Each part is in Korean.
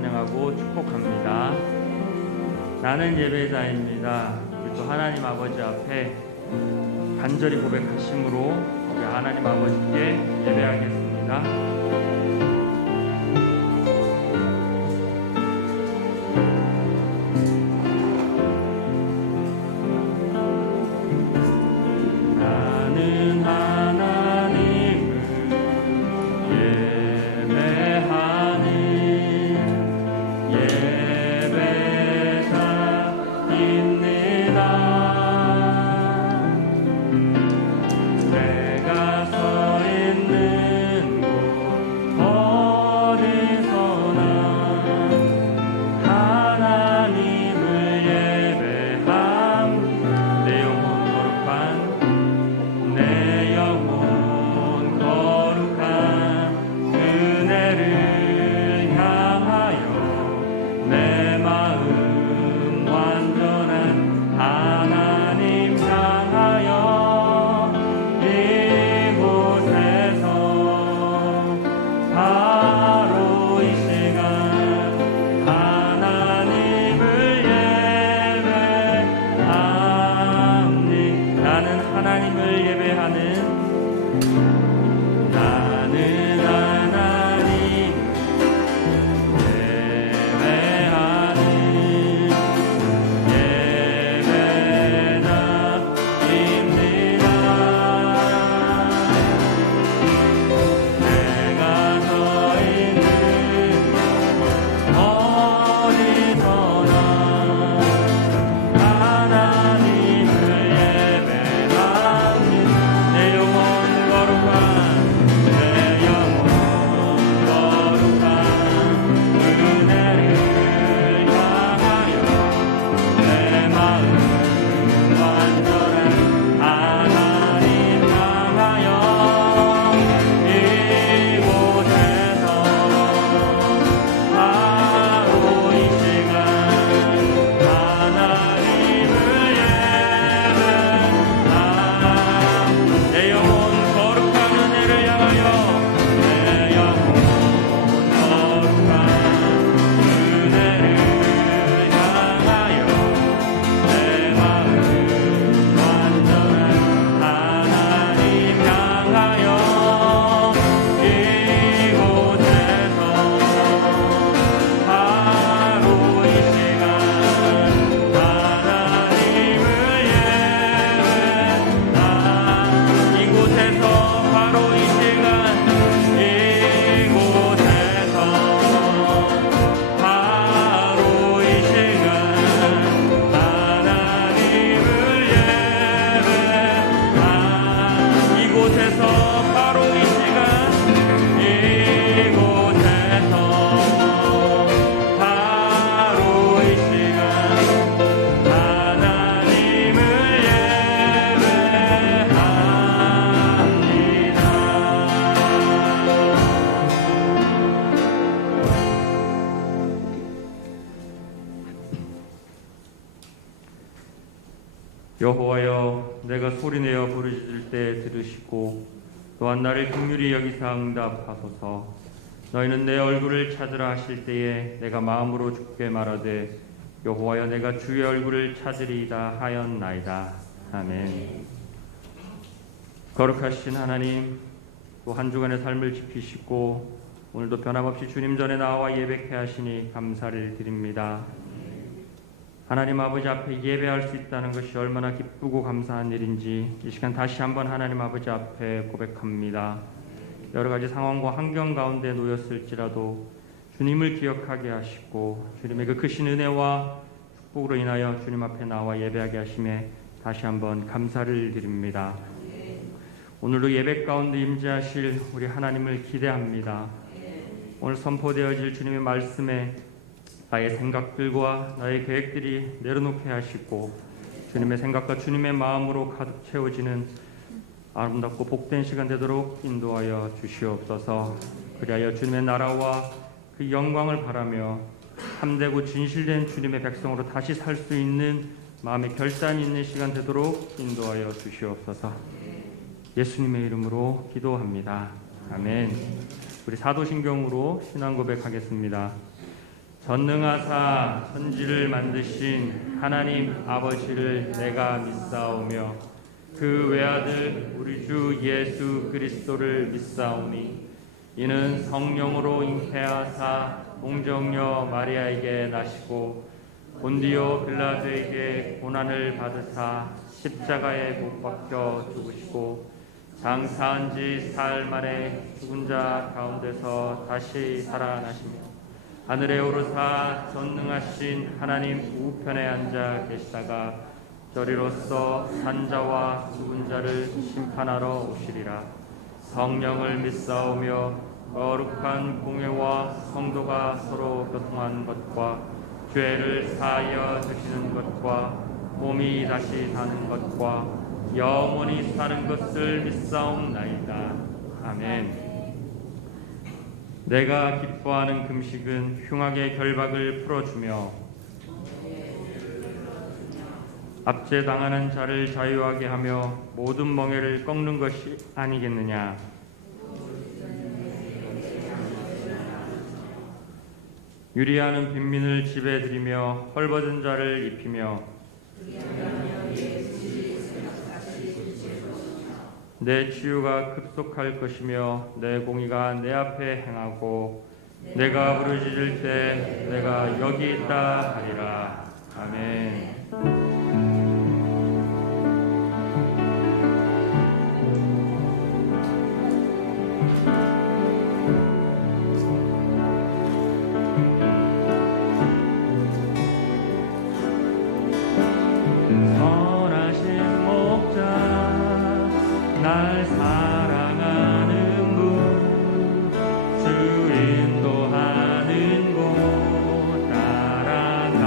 환영하고 축복합니다. 나는 예배자입니다. 우리 또 하나님 아버지 앞에 간절히 고백하심으로 우리 하나님 아버지께 예배하겠습니다. 여호와여, 내가 소리내어 부르짖을 때 들으시고 또한 나를 긍휼히 여기사 응답하소서. 너희는 내 얼굴을 찾으라 하실 때에 내가 마음으로 주께 말하되 여호와여, 내가 주의 얼굴을 찾으리이다 하였나이다. 아멘. 거룩하신 하나님, 또 한 주간의 삶을 지키시고 오늘도 변함없이 주님 전에 나와 예배케 하시니 감사를 드립니다. 하나님 아버지 앞에 예배할 수 있다는 것이 얼마나 기쁘고 감사한 일인지 이 시간 다시 한번 하나님 아버지 앞에 고백합니다. 여러 가지 상황과 환경 가운데 놓였을지라도 주님을 기억하게 하시고 주님의 그 크신 은혜와 축복으로 인하여 주님 앞에 나와 예배하게 하심에 다시 한번 감사를 드립니다. 오늘도 예배 가운데 임재하실 우리 하나님을 기대합니다. 오늘 선포되어질 주님의 말씀에 나의 생각들과 나의 계획들이 내려놓게 하시고 주님의 생각과 주님의 마음으로 가득 채워지는 아름답고 복된 시간 되도록 인도하여 주시옵소서. 그리하여 주님의 나라와 그 영광을 바라며 참되고 진실된 주님의 백성으로 다시 살 수 있는 마음의 결단이 있는 시간 되도록 인도하여 주시옵소서. 예수님의 이름으로 기도합니다. 아멘. 우리 사도신경으로 신앙 고백하겠습니다. 전능하사 천지를 만드신 하나님 아버지를 내가 믿사오며 그 외아들 우리 주 예수 그리스도를 믿사오니 이는 성령으로 잉태하사 동정녀 마리아에게 나시고 본디오 빌라도에게 고난을 받으사 십자가에 못 박혀 죽으시고 장사한 지 사흘 만에 죽은 자 가운데서 다시 살아나시며 하늘에 오르사 전능하신 하나님 우편에 앉아 계시다가 저리로서 산자와 죽은 자를 심판하러 오시리라. 성령을 믿사오며 거룩한 공회와 성도가 서로 교통한 것과 죄를 사하여 주시는 것과 몸이 다시 사는 것과 영원히 사는 것을 믿사옵나이다. 아멘. 내가 기뻐하는 금식은 흉악의 결박을 풀어주며 압제당하는 자를 자유하게 하며 모든 멍에를 꺾는 것이 아니겠느냐. 유리하는 빈민을 지배드리며 헐벗은 자를 입히며 내 치유가 급속할 것이며 내 공의가 내 앞에 행하고 내가 부르짖을 때 내가 여기 있다 하리라. 아멘. 선하신 목자 날 사랑하는 분 주 인도하는 곳 따라가리.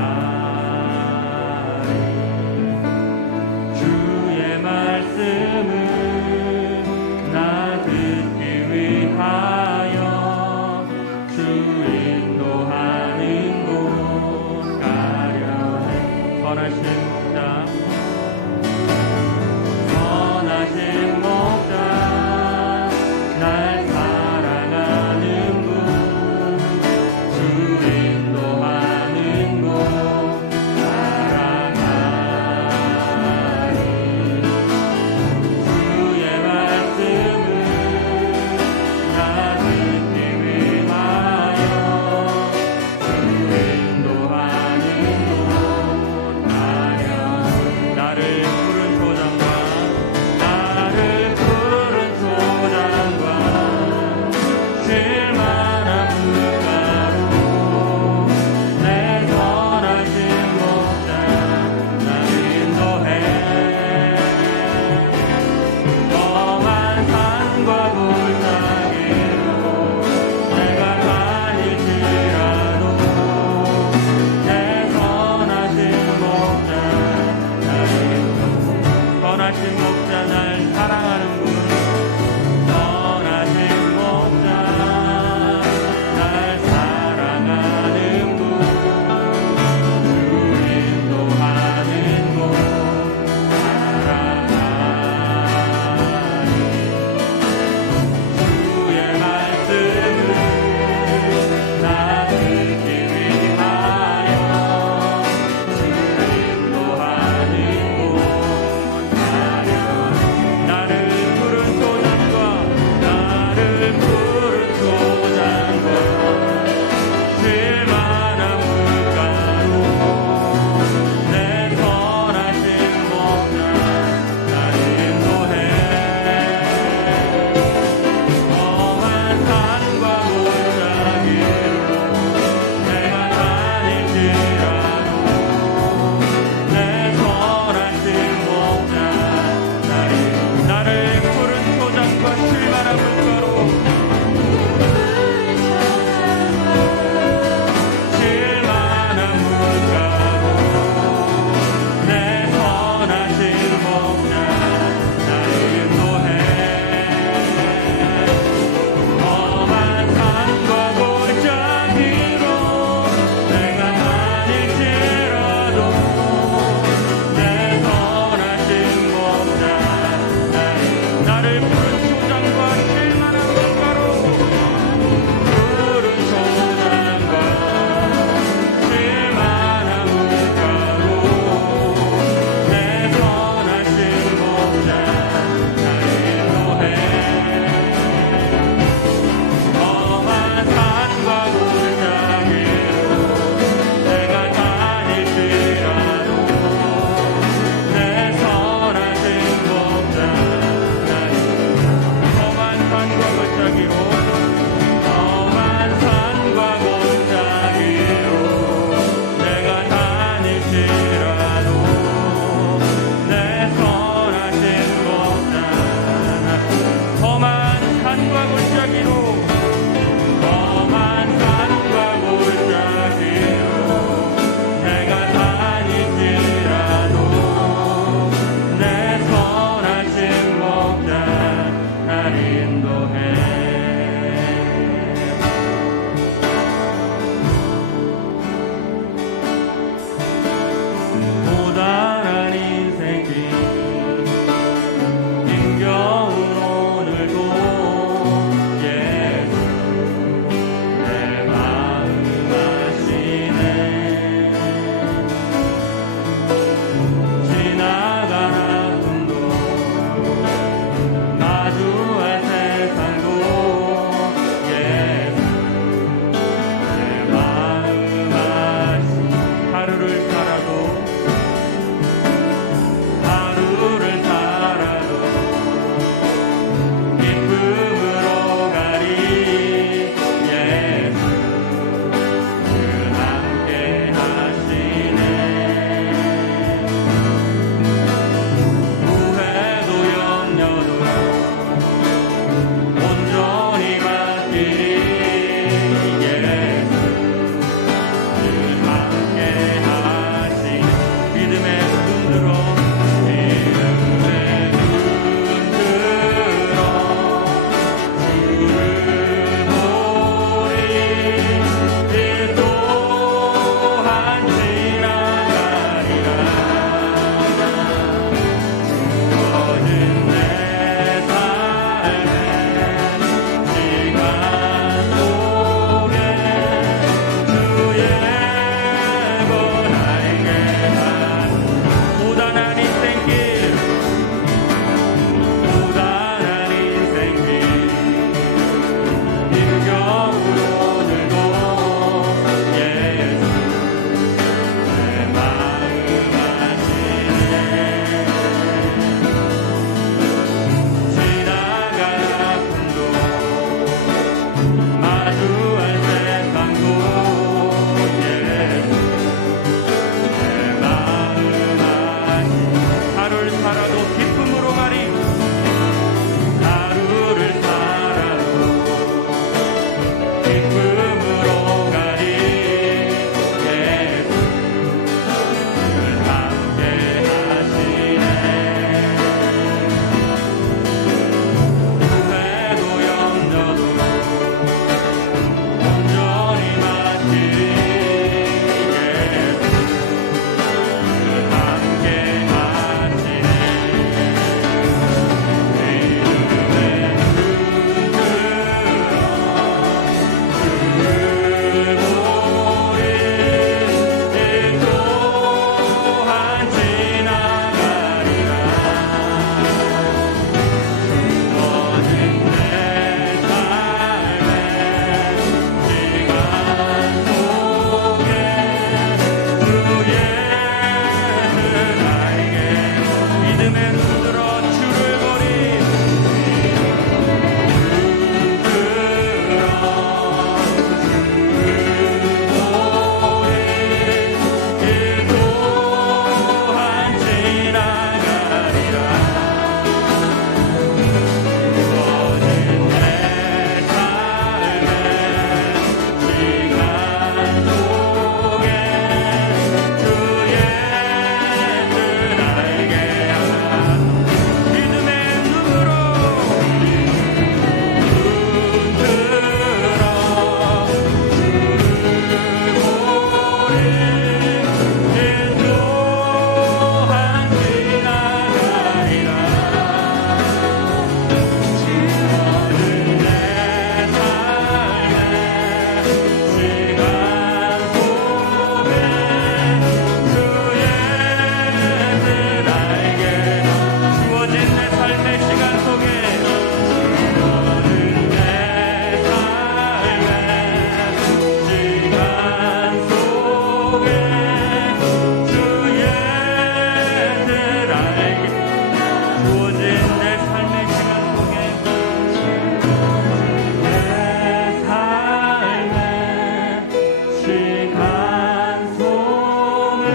한 손에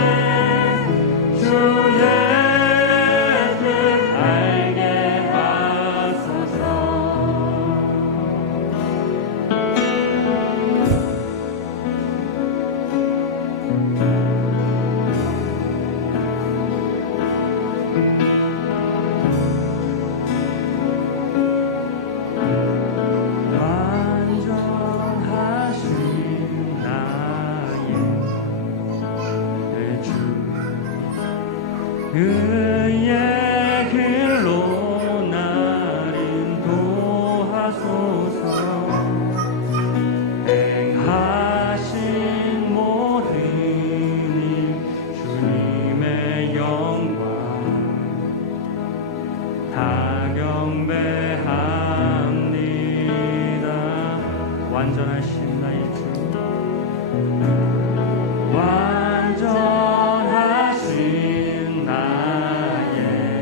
주의 뜻 알게 하소서. 완전하신 나의 주 그의 길로 나를 인도하소서. 행하신 모든 일 주님의 영광 다 경배합니다. 완전하신 나의 주 완전하신 나의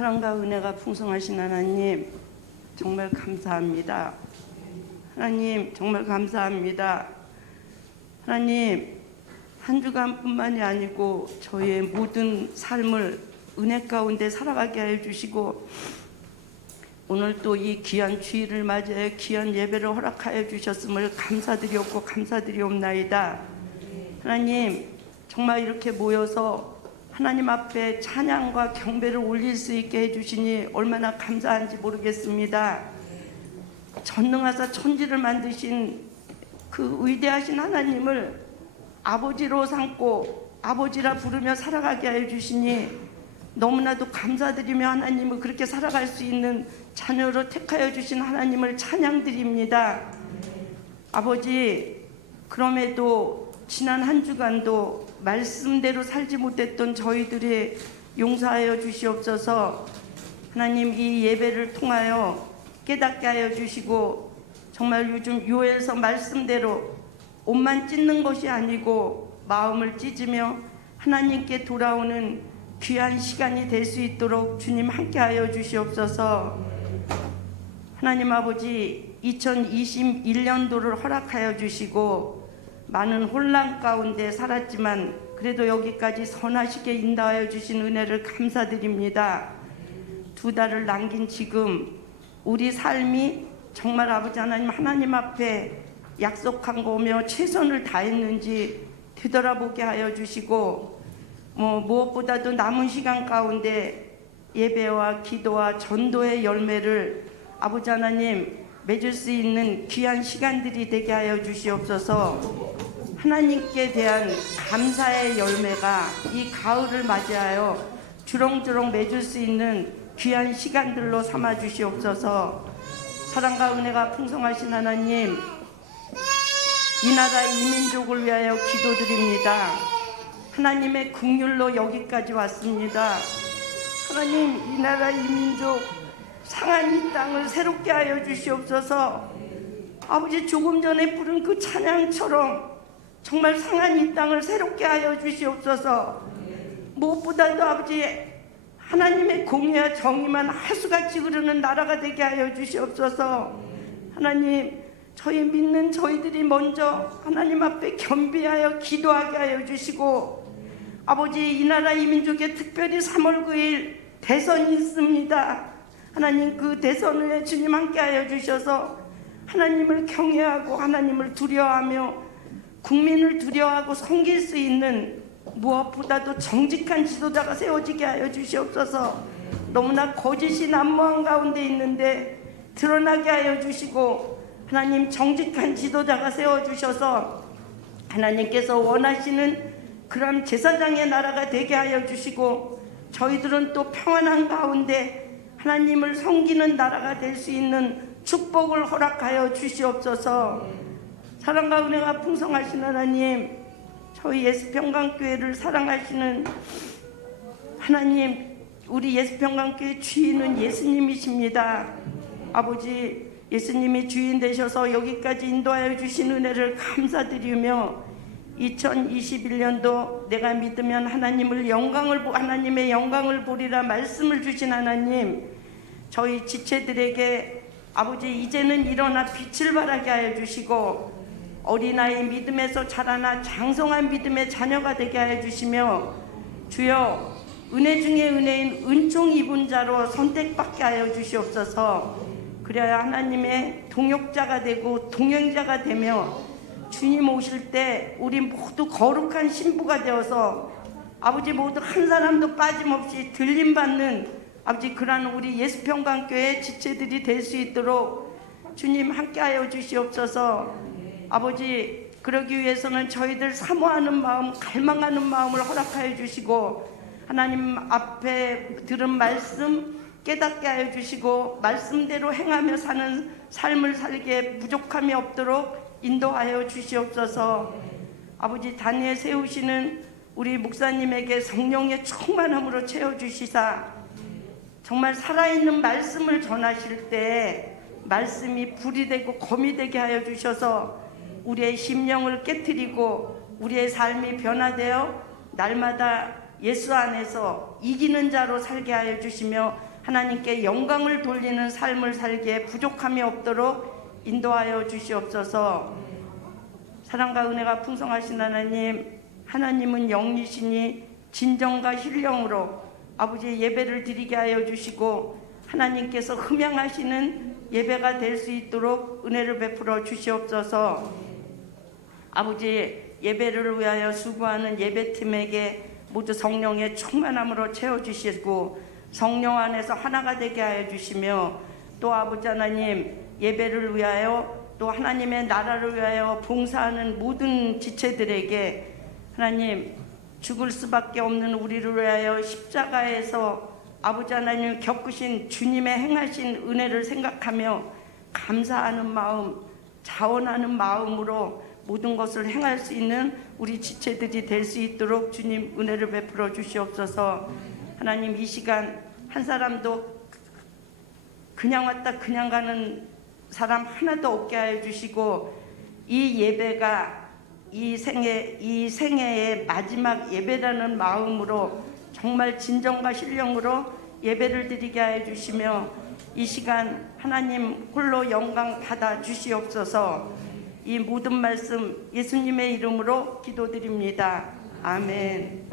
사랑과 은혜가 풍성하신 하나님, 정말 감사합니다. 하나님, 정말 감사합니다. 하나님, 한 주간뿐만이 아니고 저희의 모든 삶을 은혜 가운데 살아가게 하여 주시고, 오늘 또 이 귀한 주일을 맞이해 귀한 예배를 허락하여 주셨음을 감사드리옵고 감사드리옵나이다. 하나님, 정말 이렇게 모여서 하나님 앞에 찬양과 경배를 올릴 수 있게 해주시니 얼마나 감사한지 모르겠습니다. 전능하사 천지를 만드신 그 위대하신 하나님을 아버지로 삼고 아버지라 부르며 살아가게 하여 주시니 너무나도 감사드리며 하나님을 그렇게 살아갈 수 있는 자녀로 택하여 주신 하나님을 찬양드립니다. 아버지, 그럼에도 지난 한 주간도 말씀대로 살지 못했던 저희들이 용서하여 주시옵소서. 하나님, 이 예배를 통하여 깨닫게 하여 주시고, 정말 요즘 교회에서 말씀대로 옷만 찢는 것이 아니고 마음을 찢으며 하나님께 돌아오는 귀한 시간이 될 수 있도록 주님 함께하여 주시옵소서. 하나님 아버지, 2021년도를 허락하여 주시고 많은 혼란 가운데 살았지만 그래도 여기까지 선하시게 인도하여 주신 은혜를 감사드립니다. 2달을 남긴 지금 우리 삶이 정말 아버지 하나님 앞에 약속한 거며 최선을 다했는지 되돌아보게 하여 주시고, 무엇보다도 남은 시간 가운데 예배와 기도와 전도의 열매를 아버지 하나님 맺을 수 있는 귀한 시간들이 되게 하여 주시옵소서. 하나님께 대한 감사의 열매가 이 가을을 맞이하여 주렁주렁 맺을 수 있는 귀한 시간들로 삼아 주시옵소서. 사랑과 은혜가 풍성하신 하나님, 이 나라 이 민족을 위하여 기도드립니다. 하나님의 긍휼로 여기까지 왔습니다. 하나님, 이 나라 이 민족 상한 이 땅을 새롭게 하여 주시옵소서. 아버지, 조금 전에 부른 그 찬양처럼 정말 상한 이 땅을 새롭게 하여 주시옵소서. 무엇보다도 아버지, 하나님의 공의와 정의만 하수같이 흐르는 나라가 되게 하여 주시옵소서. 하나님, 저희 믿는 저희들이 먼저 하나님 앞에 겸비하여 기도하게 하여 주시고, 아버지, 이 나라 이 민족에 특별히 3월 9일 대선이 있습니다. 하나님, 그 대선 후에 주님 함께하여 주셔서 하나님을 경외하고 하나님을 두려워하며 국민을 두려워하고 섬길 수 있는 무엇보다도 정직한 지도자가 세워지게 하여 주시옵소서. 너무나 거짓이 난무한 가운데 있는데 드러나게 하여 주시고, 하나님, 정직한 지도자가 세워주셔서 하나님께서 원하시는 그런 제사장의 나라가 되게 하여 주시고, 저희들은 또 평안한 가운데 하나님을 섬기는 나라가 될 수 있는 축복을 허락하여 주시옵소서. 사랑과 은혜가 풍성하신 하나님, 저희 예수평강교회를 사랑하시는 하나님, 우리 예수평강교회 주인은 예수님이십니다. 아버지, 예수님이 주인 되셔서 여기까지 인도하여 주신 은혜를 감사드리며, 2021년도 내가 믿으면 하나님의 영광을 보리라 말씀을 주신 하나님, 저희 지체들에게 아버지 이제는 일어나 빛을 발하게 하여 주시고, 어린아이 믿음에서 자라나 장성한 믿음의 자녀가 되게 하여 주시며, 주여 은혜 중에 은혜인 은총 입은 자로 선택받게 하여 주시옵소서. 그래야 하나님의 동역자가 되고 동행자가 되며 주님 오실 때 우리 모두 거룩한 신부가 되어서 아버지 모두 한 사람도 빠짐없이 들림받는 아버지 그러한 우리 예수평강교회 지체들이 될 수 있도록 주님 함께하여 주시옵소서. 아버지, 그러기 위해서는 저희들 사모하는 마음, 갈망하는 마음을 허락하여 주시고, 하나님 앞에 들은 말씀 깨닫게 하여 주시고, 말씀대로 행하며 사는 삶을 살기에 부족함이 없도록 인도하여 주시옵소서. 아버지, 단위에 세우시는 우리 목사님에게 성령의 충만함으로 채워주시사 정말 살아있는 말씀을 전하실 때 말씀이 불이 되고 검이 되게 하여 주셔서 우리의 심령을 깨트리고 우리의 삶이 변화되어 날마다 예수 안에서 이기는 자로 살게 하여 주시며 하나님께 영광을 돌리는 삶을 살기에 부족함이 없도록 인도하여 주시옵소서. 사랑과 은혜가 풍성하신 하나님, 하나님은 영이시니 진정과 신령으로 아버지의 예배를 드리게 하여 주시고 하나님께서 흠양하시는 예배가 될 수 있도록 은혜를 베풀어 주시옵소서. 아버지, 예배를 위하여 수고하는 예배팀에게 모두 성령의 충만함으로 채워주시고 성령 안에서 하나가 되게 하여 주시며, 또 아버지 하나님, 예배를 위하여 또 하나님의 나라를 위하여 봉사하는 모든 지체들에게 하나님, 죽을 수밖에 없는 우리를 위하여 십자가에서 아버지 하나님 겪으신 주님의 행하신 은혜를 생각하며 감사하는 마음, 자원하는 마음으로 모든 것을 행할 수 있는 우리 지체들이 될 수 있도록 주님 은혜를 베풀어 주시옵소서. 하나님, 이 시간 한 사람도 그냥 왔다 그냥 가는 사람 하나도 없게 하여 주시고, 이 예배가 이 생애의 마지막 예배라는 마음으로 정말 진정과 신령으로 예배를 드리게 하여 주시며, 이 시간 하나님 홀로 영광 받아 주시옵소서. 이 모든 말씀 예수님의 이름으로 기도드립니다. 아멘.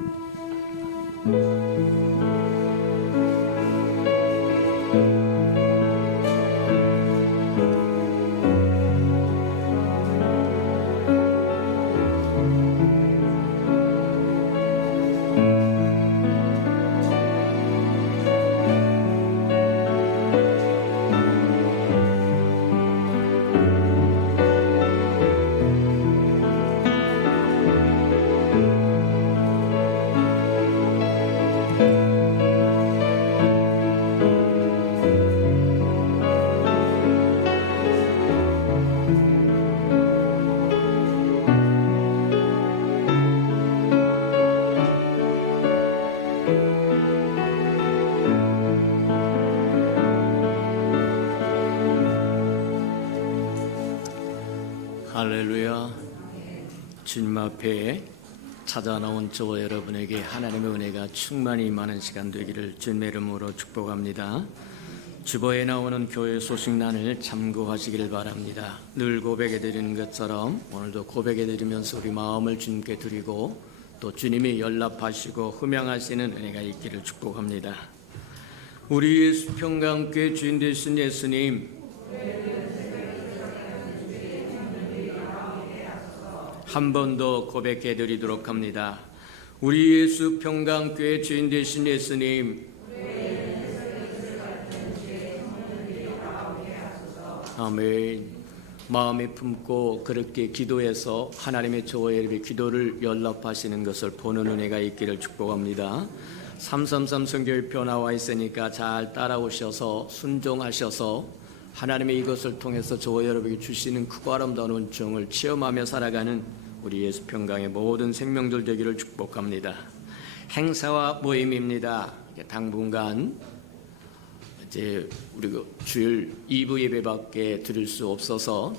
할렐루야. 주님 앞에 찾아나온 저와 여러분에게 하나님의 은혜가 충만히 임하는 시간 되기를 주님의 이름으로 축복합니다. 주보에 나오는 교회 소식란을 참고하시기를 바랍니다. 늘 고백해 드리는 것처럼 오늘도 고백해 드리면서 우리 마음을 주님께 드리고 또 주님이 연락하시고 흠양하시는 은혜가 있기를 축복합니다. 우리 예수 평강교회 주인 되신 예수님, 한 번 더 고백해 드리도록 합니다. 우리 예수 평강교회 주인 되신 예수님, 아멘. 마음에 품고 그렇게 기도해서 하나님의 저와 여러분의 기도를 연락하시는 것을 보는 은혜가 있기를 축복합니다. 333 선교회표 나와 있으니까 잘 따라오셔서 순종하셔서 하나님의 이것을 통해서 저와 여러분에게 주시는 크고 아름다운 은총을 체험하며 살아가는 우리 예수 평강의 모든 생명들 되기를 축복합니다. 행사와 모임입니다. 당분간 이제 우리 주일 2부 예배밖에 드릴 수 없어서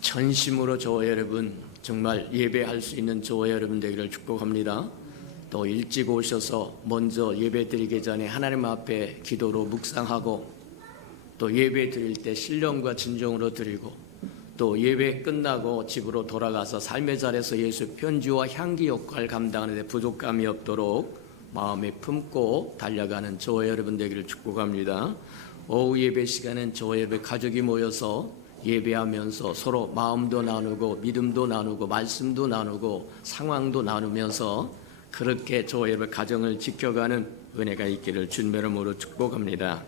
전심으로 저와 여러분 정말 예배할 수 있는 저와 여러분 되기를 축복합니다. 또 일찍 오셔서 먼저 예배 드리기 전에 하나님 앞에 기도로 묵상하고 또 예배 드릴 때 신령과 진정으로 드리고 또 예배 끝나고 집으로 돌아가서 삶의 자리에서 예수 편지와 향기 역할을 감당하는 데 부족함이 없도록 마음에 품고 달려가는 저와 여러분 되기를 축복합니다. 오후 예배 시간엔 저와 여러분 가족이 모여서 예배하면서 서로 마음도 나누고 믿음도 나누고 말씀도 나누고 상황도 나누면서 그렇게 저와 여러분 가정을 지켜가는 은혜가 있기를 주님의 이름으로 축복합니다.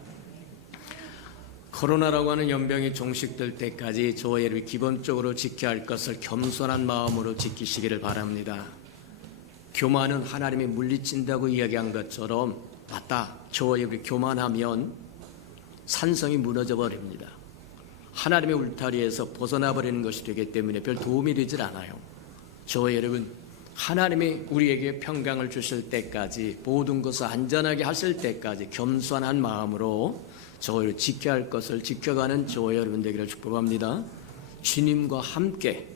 코로나라고 하는 연병이 종식될 때까지 저와 여러분이 기본적으로 지켜야 할 것을 겸손한 마음으로 지키시기를 바랍니다. 교만은 하나님이 물리친다고 이야기한 것처럼 맞다. 저와 여러분이 교만하면 산성이 무너져 버립니다. 하나님의 울타리에서 벗어나 버리는 것이 되기 때문에 별 도움이 되질 않아요. 저와 여러분, 하나님이 우리에게 평강을 주실 때까지 모든 것을 안전하게 하실 때까지 겸손한 마음으로 저를 지켜야 할 것을 지켜가는 저와 여러분 되기를 축복합니다. 주님과 함께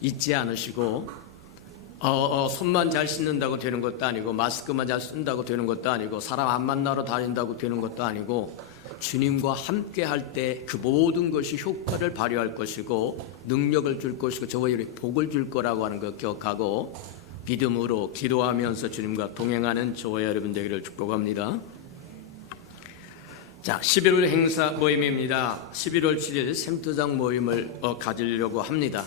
잊지 않으시고 손만 잘 씻는다고 되는 것도 아니고 마스크만 잘 쓴다고 되는 것도 아니고 사람 안 만나러 다닌다고 되는 것도 아니고 주님과 함께 할 때 그 모든 것이 효과를 발휘할 것이고 능력을 줄 것이고 저희에게 복을 줄 거라고 하는 것 기억하고 믿음으로 기도하면서 주님과 동행하는 저와 여러분 되기를 축복합니다. 자, 11월 행사 모임입니다. 11월 7일 샘터장 모임을 가지려고 합니다.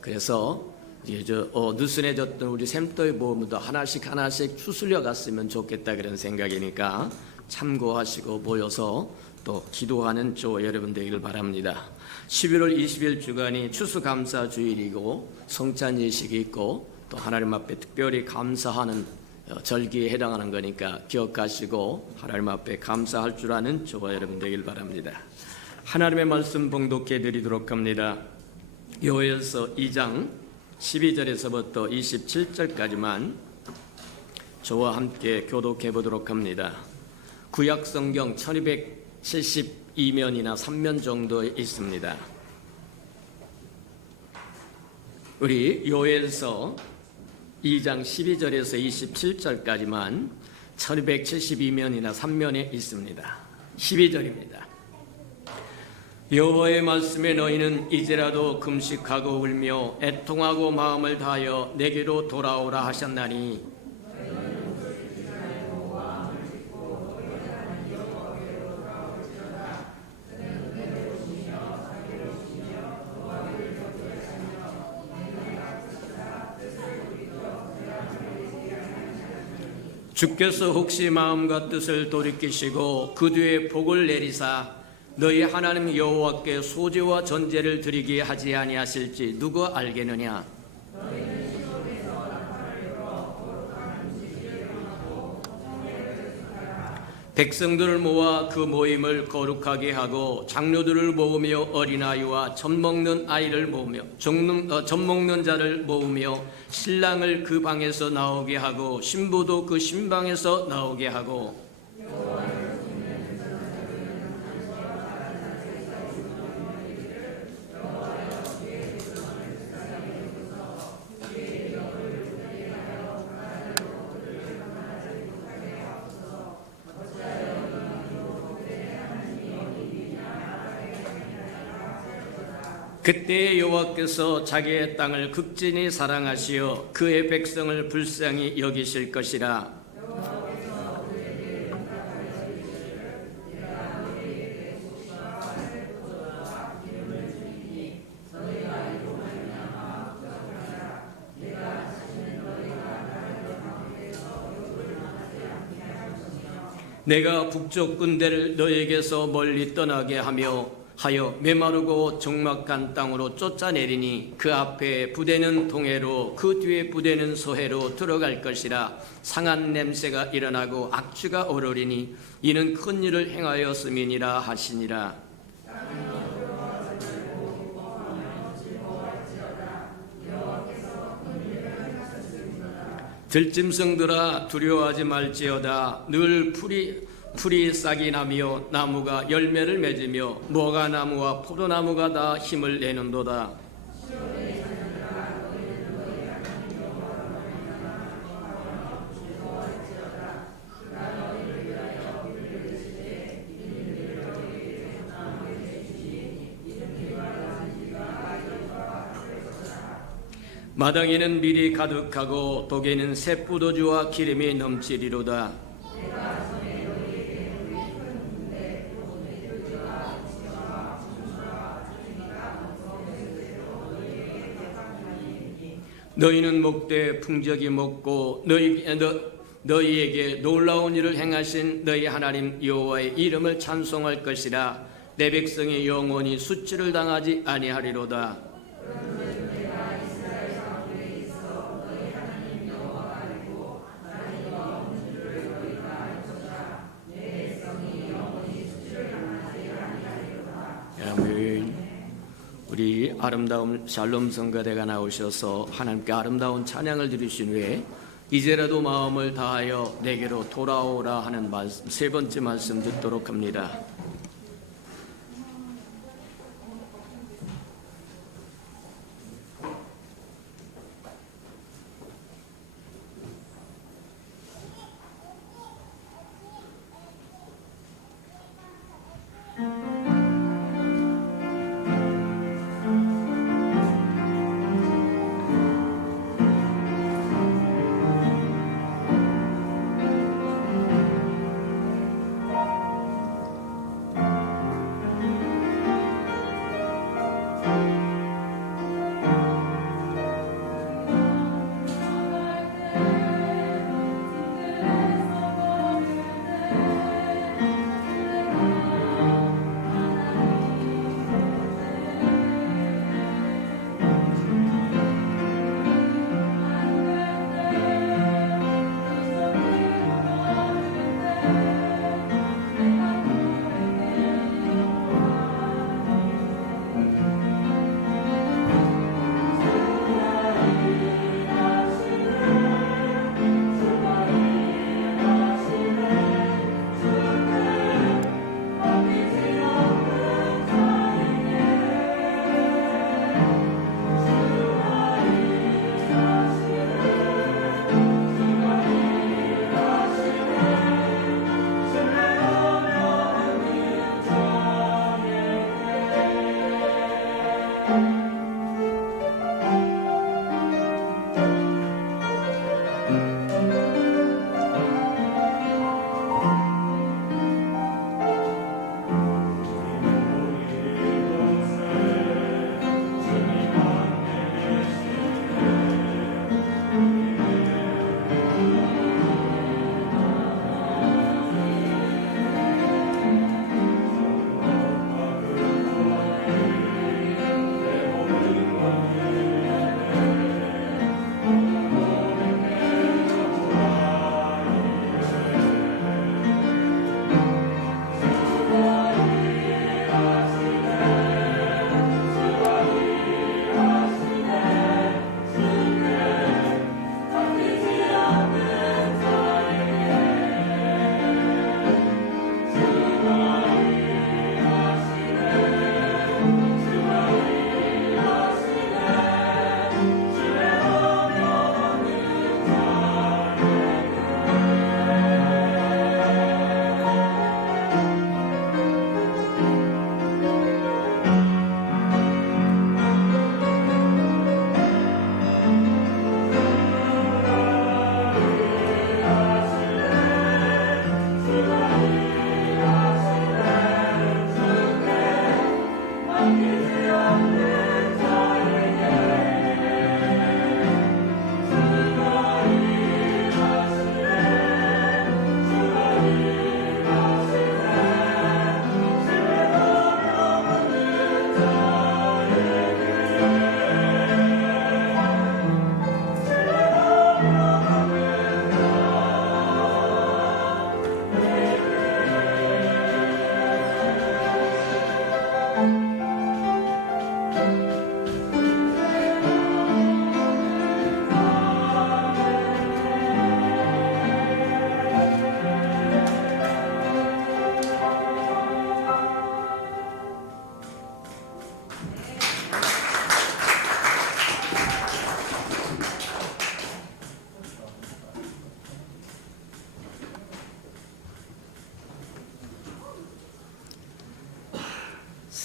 그래서 이제 느슨해졌던 우리 샘터의 모임도 하나씩 추슬려 갔으면 좋겠다 그런 생각이니까 참고하시고 모여서 또 기도하는 저 여러분 되기를 바랍니다. 11월 20일 주간이 추수감사 주일이고 성찬 예식이 있고 또 하나님 앞에 특별히 감사하는 절기에 해당하는 거니까 기억하시고 하나님 앞에 감사할 줄 아는 저와 여러분 되길 바랍니다. 하나님의 말씀 봉독해 드리도록 합니다. 요엘서 2장 12절에서부터 27절까지만 저와 함께 교독해 보도록 합니다. 구약 성경 1272면이나 3면 정도 있습니다. 우리 요엘서 2장 12절에서 27절까지만 1272면이나 3면에 있습니다. 12절입니다. 여호와의 말씀에 너희는 이제라도 금식하고 울며 애통하고 마음을 다하여 내게로 돌아오라 하셨나니 주께서 혹시 마음과 뜻을 돌이키시고 그 뒤에 복을 내리사 너희 하나님 여호와께 소제와 전제를 드리게 하지 아니하실지 누가 알겠느냐. 백성들을 모아 그 모임을 거룩하게 하고 장로들을 모으며 어린아이와 젖먹는 아이를 모으며 젖먹는 자를 모으며 신랑을 그 방에서 나오게 하고 신부도 그 신방에서 나오게 하고 그때 여호와께서 자기의 땅을 극진히 사랑하시어 그의 백성을 불쌍히 여기실 것이라. 내가 북쪽 군대를 너에게서 멀리 떠나게 하여 메마르고 적막한 땅으로 쫓아내리니 그 앞에 부대는 동해로 그 뒤에 부대는 서해로 들어갈 것이라. 상한 냄새가 일어나고 악취가 오르리니 이는 큰 일을 행하였음이니라 하시니라. 들짐승들아 두려워하지 말지어다. 늘 풀이 싹이 나며 나무가 열매를 맺으며 무화과나무와 포도나무가 다 힘을 내는도다. 마당에는 밀이 가득하고 독에는 새 포도주와 기름이 넘치리로다. 너희는 먹되 풍족이 먹고 너희에게 놀라운 일을 행하신 너희 하나님 여호와의 이름을 찬송할 것이라. 내 백성이 영원히 수치를 당하지 아니하리로다. 우리 아름다운 샬롬 성가대가 나오셔서 하나님께 아름다운 찬양을 드리신 후에 이제라도 마음을 다하여 내게로 돌아오라 하는 말씀, 세 번째 말씀 듣도록 합니다.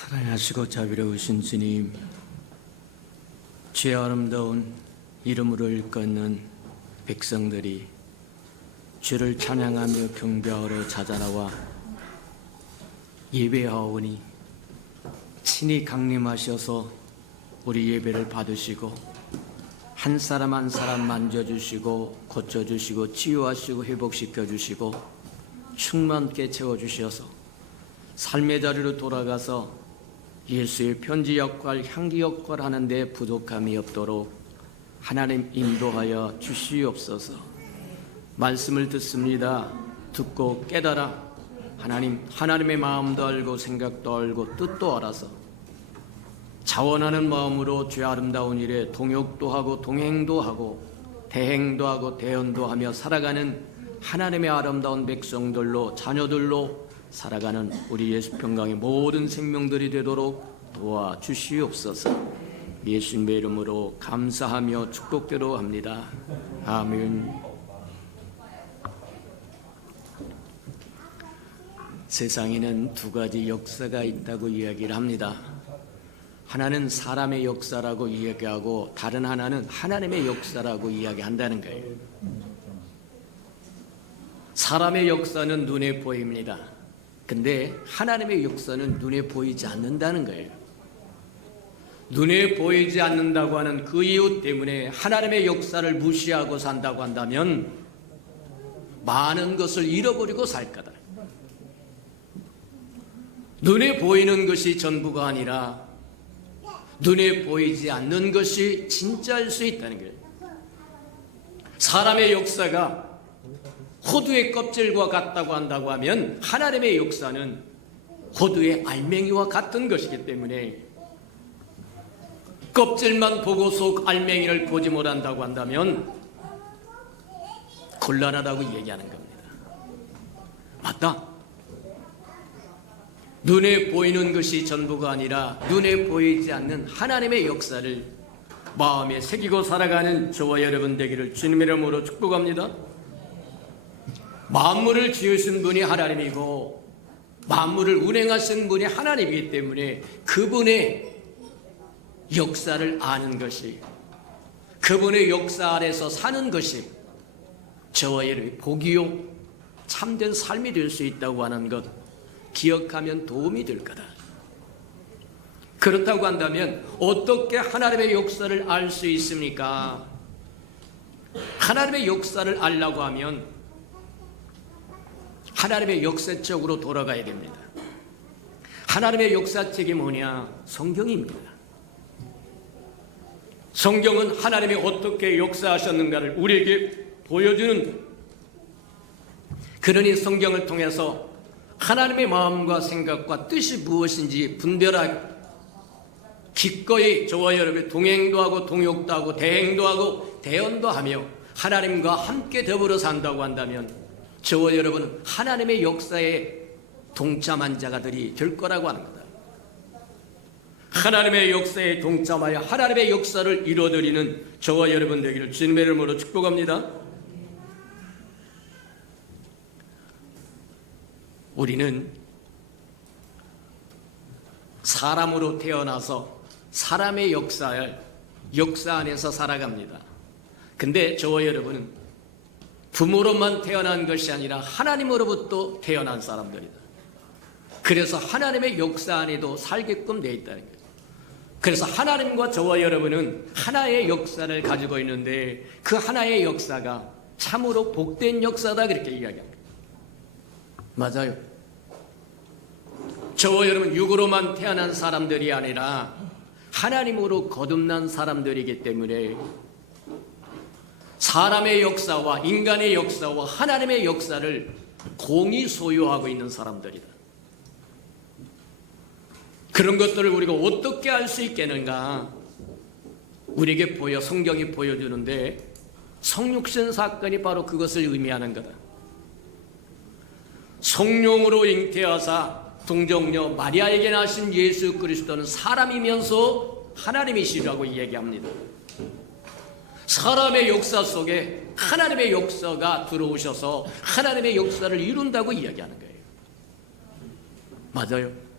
사랑하시고 자비로우신 주님, 죄 아름다운 이름으로 일컫는 백성들이 주를 찬양하며 경배하러 찾아나와 예배하오니 친히 강림하셔서 우리 예배를 받으시고 한 사람 한 사람 만져주시고 고쳐주시고 치유하시고 회복시켜주시고 충만케 채워주셔서 삶의 자리로 돌아가서 예수의 편지 역할, 향기 역할 하는데 부족함이 없도록 하나님 인도하여 주시옵소서. 말씀을 듣습니다. 듣고 깨달아 하나님의 마음도 알고 생각도 알고 뜻도 알아서 자원하는 마음으로 죄 아름다운 일에 동역도 하고 동행도 하고 대행도 하고 대언도 하며 살아가는 하나님의 아름다운 백성들로 자녀들로 살아가는 우리 예수 평강의 모든 생명들이 되도록 도와주시옵소서. 예수님의 이름으로 감사하며 축복대로 합니다. 아멘. 세상에는 두 가지 역사가 있다고 이야기를 합니다. 하나는 사람의 역사라고 이야기하고 다른 하나는 하나님의 역사라고 이야기한다는 거예요. 사람의 역사는 눈에 보입니다. 근데 하나님의 역사는 눈에 보이지 않는다는 거예요. 눈에 보이지 않는다고 하는 그 이유 때문에 하나님의 역사를 무시하고 산다고 한다면 많은 것을 잃어버리고 살 거다. 눈에 보이는 것이 전부가 아니라 눈에 보이지 않는 것이 진짜일 수 있다는 거예요. 사람의 역사가 호두의 껍질과 같다고 한다고 하면 하나님의 역사는 호두의 알맹이와 같은 것이기 때문에 껍질만 보고 속 알맹이를 보지 못한다고 한다면 곤란하다고 얘기하는 겁니다. 맞다. 눈에 보이는 것이 전부가 아니라 눈에 보이지 않는 하나님의 역사를 마음에 새기고 살아가는 저와 여러분 되기를 주님의 이름으로 축복합니다. 만물을 지으신 분이 하나님이고 만물을 운행하신 분이 하나님이기 때문에 그분의 역사를 아는 것이, 그분의 역사 아래서 사는 것이 저와 여러분의 복이요 참된 삶이 될 수 있다고 하는 것 기억하면 도움이 될 거다. 그렇다고 한다면 어떻게 하나님의 역사를 알 수 있습니까? 하나님의 역사를 알려고 하면 하나님의 역사책으로 돌아가야 됩니다. 하나님의 역사책이 뭐냐? 성경입니다. 성경은 하나님이 어떻게 역사하셨는가를 우리에게 보여주는, 그러니 성경을 통해서 하나님의 마음과 생각과 뜻이 무엇인지 분별하고 기꺼이 저와 여러분의 동행도 하고 동역도 하고 대행도 하고 대언도 하며 하나님과 함께 더불어 산다고 한다면 저와 여러분은 하나님의 역사에 동참한 자가들이 될 거라고 하는 거다. 하나님의 역사에 동참하여 하나님의 역사를 이루어드리는 저와 여러분 되기를 주님의 이름으로 축복합니다. 우리는 사람으로 태어나서 사람의 역사 안에서 살아갑니다. 근데 저와 여러분은 부모로만 태어난 것이 아니라 하나님으로부터 태어난 사람들이다. 그래서 하나님의 역사 안에도 살게끔 되어 있다는 거예요. 그래서 하나님과 저와 여러분은 하나의 역사를 가지고 있는데 그 하나의 역사가 참으로 복된 역사다, 그렇게 이야기합니다. 맞아요. 저와 여러분 육으로만 태어난 사람들이 아니라 하나님으로 거듭난 사람들이기 때문에 사람의 역사와 인간의 역사와 하나님의 역사를 공히 소유하고 있는 사람들이다. 그런 것들을 우리가 어떻게 알 수 있겠는가? 우리에게 성경이 보여주는데 성육신 사건이 바로 그것을 의미하는 거다. 성령으로 잉태하사 동정녀 마리아에게 나신 예수 그리스도는 사람이면서 하나님이시라고 이야기합니다. 사람의 역사 속에 하나님의 역사가 들어오셔서 하나님의 역사를 이룬다고 이야기하는 거예요. 맞아요.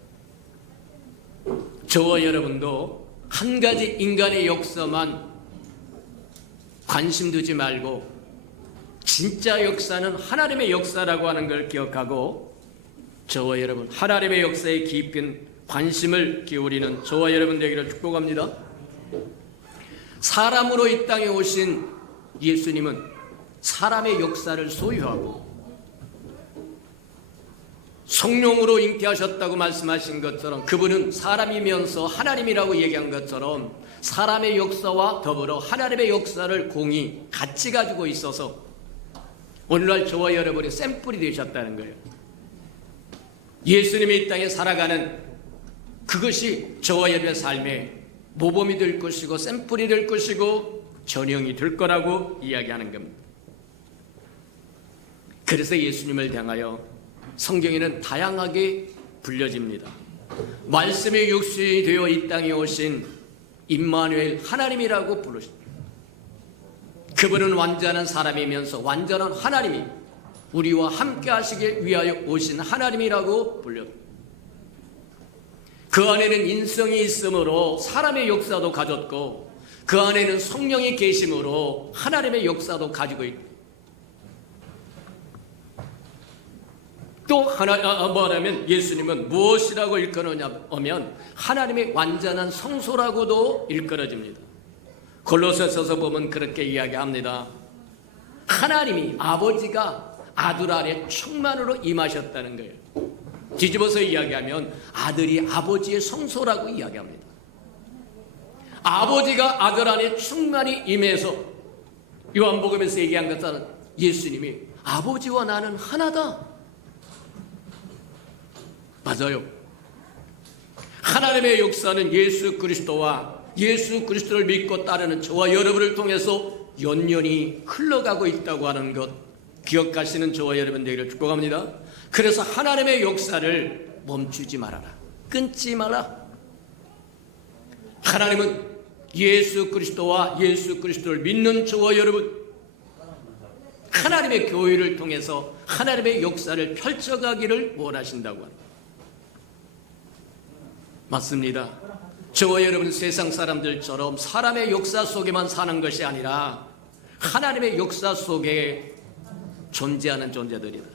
저와 여러분도 한 가지 인간의 역사만 관심 두지 말고 진짜 역사는 하나님의 역사라고 하는 걸 기억하고 저와 여러분 하나님의 역사에 깊은 관심을 기울이는 저와 여러분 되기를 축복합니다. 사람으로 이 땅에 오신 예수님은 사람의 역사를 소유하고 성령으로 잉태하셨다고 말씀하신 것처럼 그분은 사람이면서 하나님이라고 얘기한 것처럼 사람의 역사와 더불어 하나님의 역사를 공히 같이 가지고 있어서 오늘날 저와 여러분이 샘플이 되셨다는 거예요. 예수님이 이 땅에 살아가는 그것이 저와 여러분의 삶의 모범이 될 것이고 샘플이 될 것이고 전형이 될 거라고 이야기하는 겁니다. 그래서 예수님을 향하여 성경에는 다양하게 불려집니다. 말씀이 육신이 되어 이 땅에 오신 임마누엘 하나님이라고 부르십니다. 그분은 완전한 사람이면서 완전한 하나님이 우리와 함께 하시기 위하여 오신 하나님이라고 불립니다. 그 안에는 인성이 있으므로 사람의 역사도 가졌고 그 안에는 성령이 계심으로 하나님의 역사도 가지고 있고 또 하나 말하면 예수님은 무엇이라고 일컬어냐 하면 하나님의 완전한 성소라고도 일컬어집니다. 골로새서서 보면 그렇게 이야기합니다. 하나님이 아버지가 아들 안에 충만으로 임하셨다는 거예요. 뒤집어서 이야기하면 아들이 아버지의 성소라고 이야기합니다. 아버지가 아들 안에 충만히 임해서 요한복음에서 얘기한 것처럼 예수님이 아버지와 나는 하나다. 맞아요. 하나님의 역사는 예수 그리스도와 예수 그리스도를 믿고 따르는 저와 여러분을 통해서 연연히 흘러가고 있다고 하는 것 기억하시는 저와 여러분 되기를 축복합니다. 그래서 하나님의 역사를 멈추지 말아라. 끊지 마라. 하나님은 예수 그리스도와 예수 그리스도를 믿는 저와 여러분 하나님의 교회를 통해서 하나님의 역사를 펼쳐가기를 원하신다고 합니다. 맞습니다. 저와 여러분 세상 사람들처럼 사람의 역사 속에만 사는 것이 아니라 하나님의 역사 속에 존재하는 존재들이다.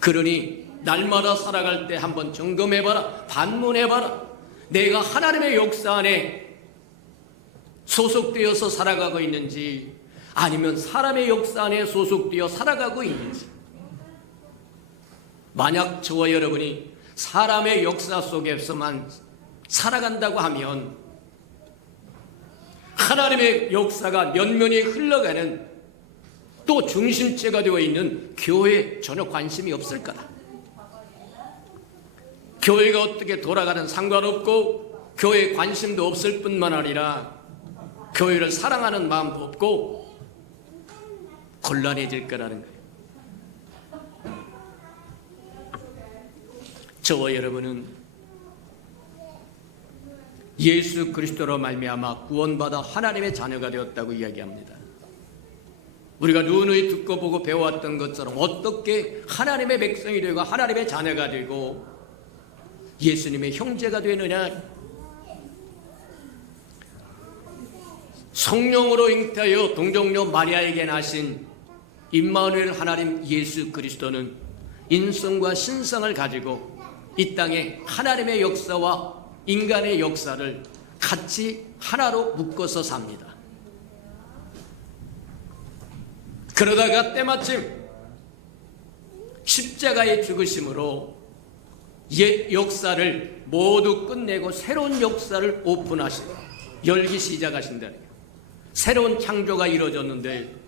그러니 날마다 살아갈 때 한번 점검해봐라. 반문해봐라. 내가 하나님의 역사 안에 소속되어서 살아가고 있는지 아니면 사람의 역사 안에 소속되어 살아가고 있는지. 만약 저와 여러분이 사람의 역사 속에서만 살아간다고 하면 하나님의 역사가 면면히 흘러가는 또 중심체가 되어 있는 교회에 전혀 관심이 없을 거다. 교회가 어떻게 돌아가는 상관없고 교회에 관심도 없을 뿐만 아니라 교회를 사랑하는 마음도 없고 곤란해질 거라는 거예요. 저와 여러분은 예수 그리스도로 말미암아 구원받아 하나님의 자녀가 되었다고 이야기합니다. 우리가 누누이 듣고 보고 배워왔던 것처럼 어떻게 하나님의 백성이 되고 하나님의 자녀가 되고 예수님의 형제가 되느냐. 성령으로 잉태하여 동정녀 마리아에게 나신 임마누엘 하나님 예수 그리스도는 인성과 신성을 가지고 이 땅에 하나님의 역사와 인간의 역사를 같이 하나로 묶어서 삽니다. 그러다가 때마침 십자가의 죽으심으로 옛 역사를 모두 끝내고 새로운 역사를 열기 시작하신다는 거예요. 새로운 창조가 이루어졌는데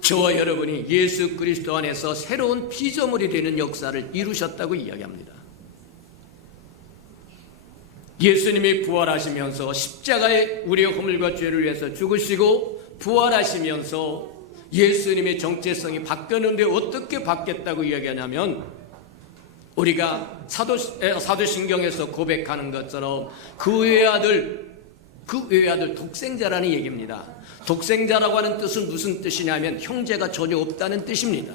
저와 여러분이 예수 그리스도 안에서 새로운 피조물이 되는 역사를 이루셨다고 이야기합니다. 예수님이 부활하시면서 십자가에 우리의 허물과 죄를 위해서 죽으시고 부활하시면서 예수님의 정체성이 바뀌었는데 어떻게 바뀌었다고 이야기하냐면 우리가 사도신경에서 고백하는 것처럼 그 외아들 독생자라는 얘기입니다. 독생자라고 하는 뜻은 무슨 뜻이냐면 형제가 전혀 없다는 뜻입니다.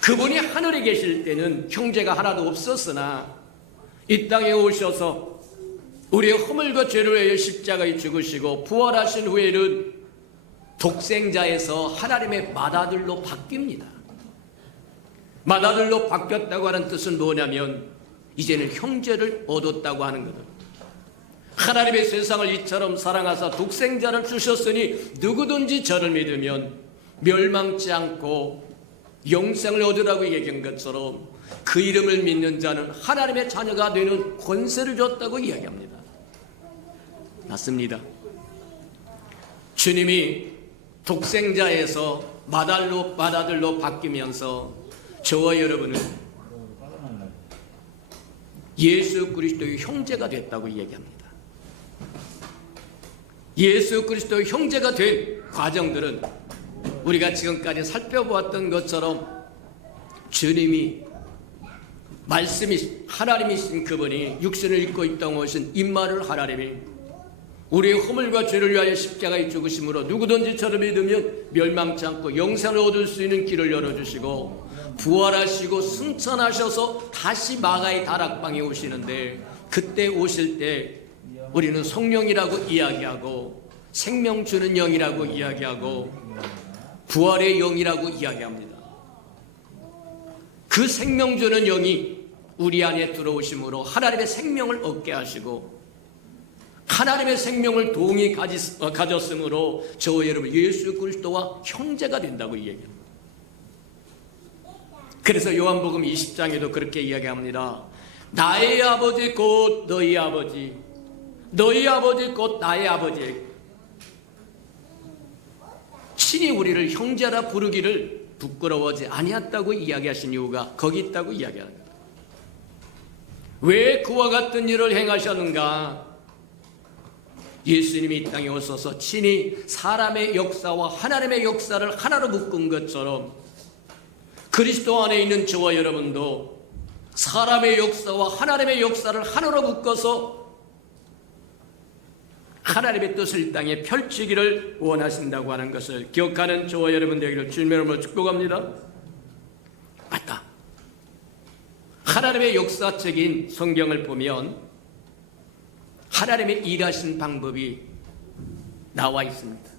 그분이 하늘에 계실 때는 형제가 하나도 없었으나 이 땅에 오셔서 우리의 허물과 죄를 위하여 십자가에 죽으시고 부활하신 후에는 독생자에서 하나님의 맏아들로 바뀝니다. 맏아들로 바뀌었다고 하는 뜻은 뭐냐면 이제는 형제를 얻었다고 하는 거다. 하나님의 세상을 이처럼 사랑하사 독생자를 주셨으니 누구든지 저를 믿으면 멸망치 않고 영생을 얻으라고 얘기한 것처럼 그 이름을 믿는 자는 하나님의 자녀가 되는 권세를 줬다고 이야기합니다. 맞습니다. 주님이 독생자에서 맏아들로 바뀌면서 저와 여러분은 예수 그리스도의 형제가 됐다고 이야기합니다. 예수 그리스도의 형제가 된 과정들은 우리가 지금까지 살펴보았던 것처럼 주님이 말씀이 하나님이신 그분이 육신을 입고 이 땅에 오신 임마를 하나님이 우리의 허물과 죄를 위하여 십자가에 죽으심으로 누구든지 저를 믿으면 멸망치 않고 영생을 얻을 수 있는 길을 열어주시고 부활하시고 승천하셔서 다시 마가의 다락방에 오시는데 그때 오실 때 우리는 성령이라고 이야기하고 생명 주는 영이라고 이야기하고 부활의 영이라고 이야기합니다. 그 생명 주는 영이 우리 안에 들어오심으로 하나님의 생명을 얻게 하시고 하나님의 생명을 동이 가졌으므로 저와 여러분 예수 그리스도와 형제가 된다고 이야기합니다. 그래서 요한복음 20장에도 그렇게 이야기합니다. 나의 아버지 곧 너희 아버지, 너희 아버지 곧 나의 아버지. 친히 우리를 형제라 부르기를 부끄러워하지 아니했다고 이야기하신 이유가 거기 있다고 이야기합니다. 왜 그와 같은 일을 행하셨는가? 예수님이 이 땅에 오셔서 친히 사람의 역사와 하나님의 역사를 하나로 묶은 것처럼 그리스도 안에 있는 저와 여러분도 사람의 역사와 하나님의 역사를 하나로 묶어서 하나님의 뜻을 이 땅에 펼치기를 원하신다고 하는 것을 기억하는 저와 여러분 되기를 주님의 이름으로 축복합니다. 맞다. 하나님의 역사적인 성경을 보면 하나님의 일하신 방법이 나와 있습니다.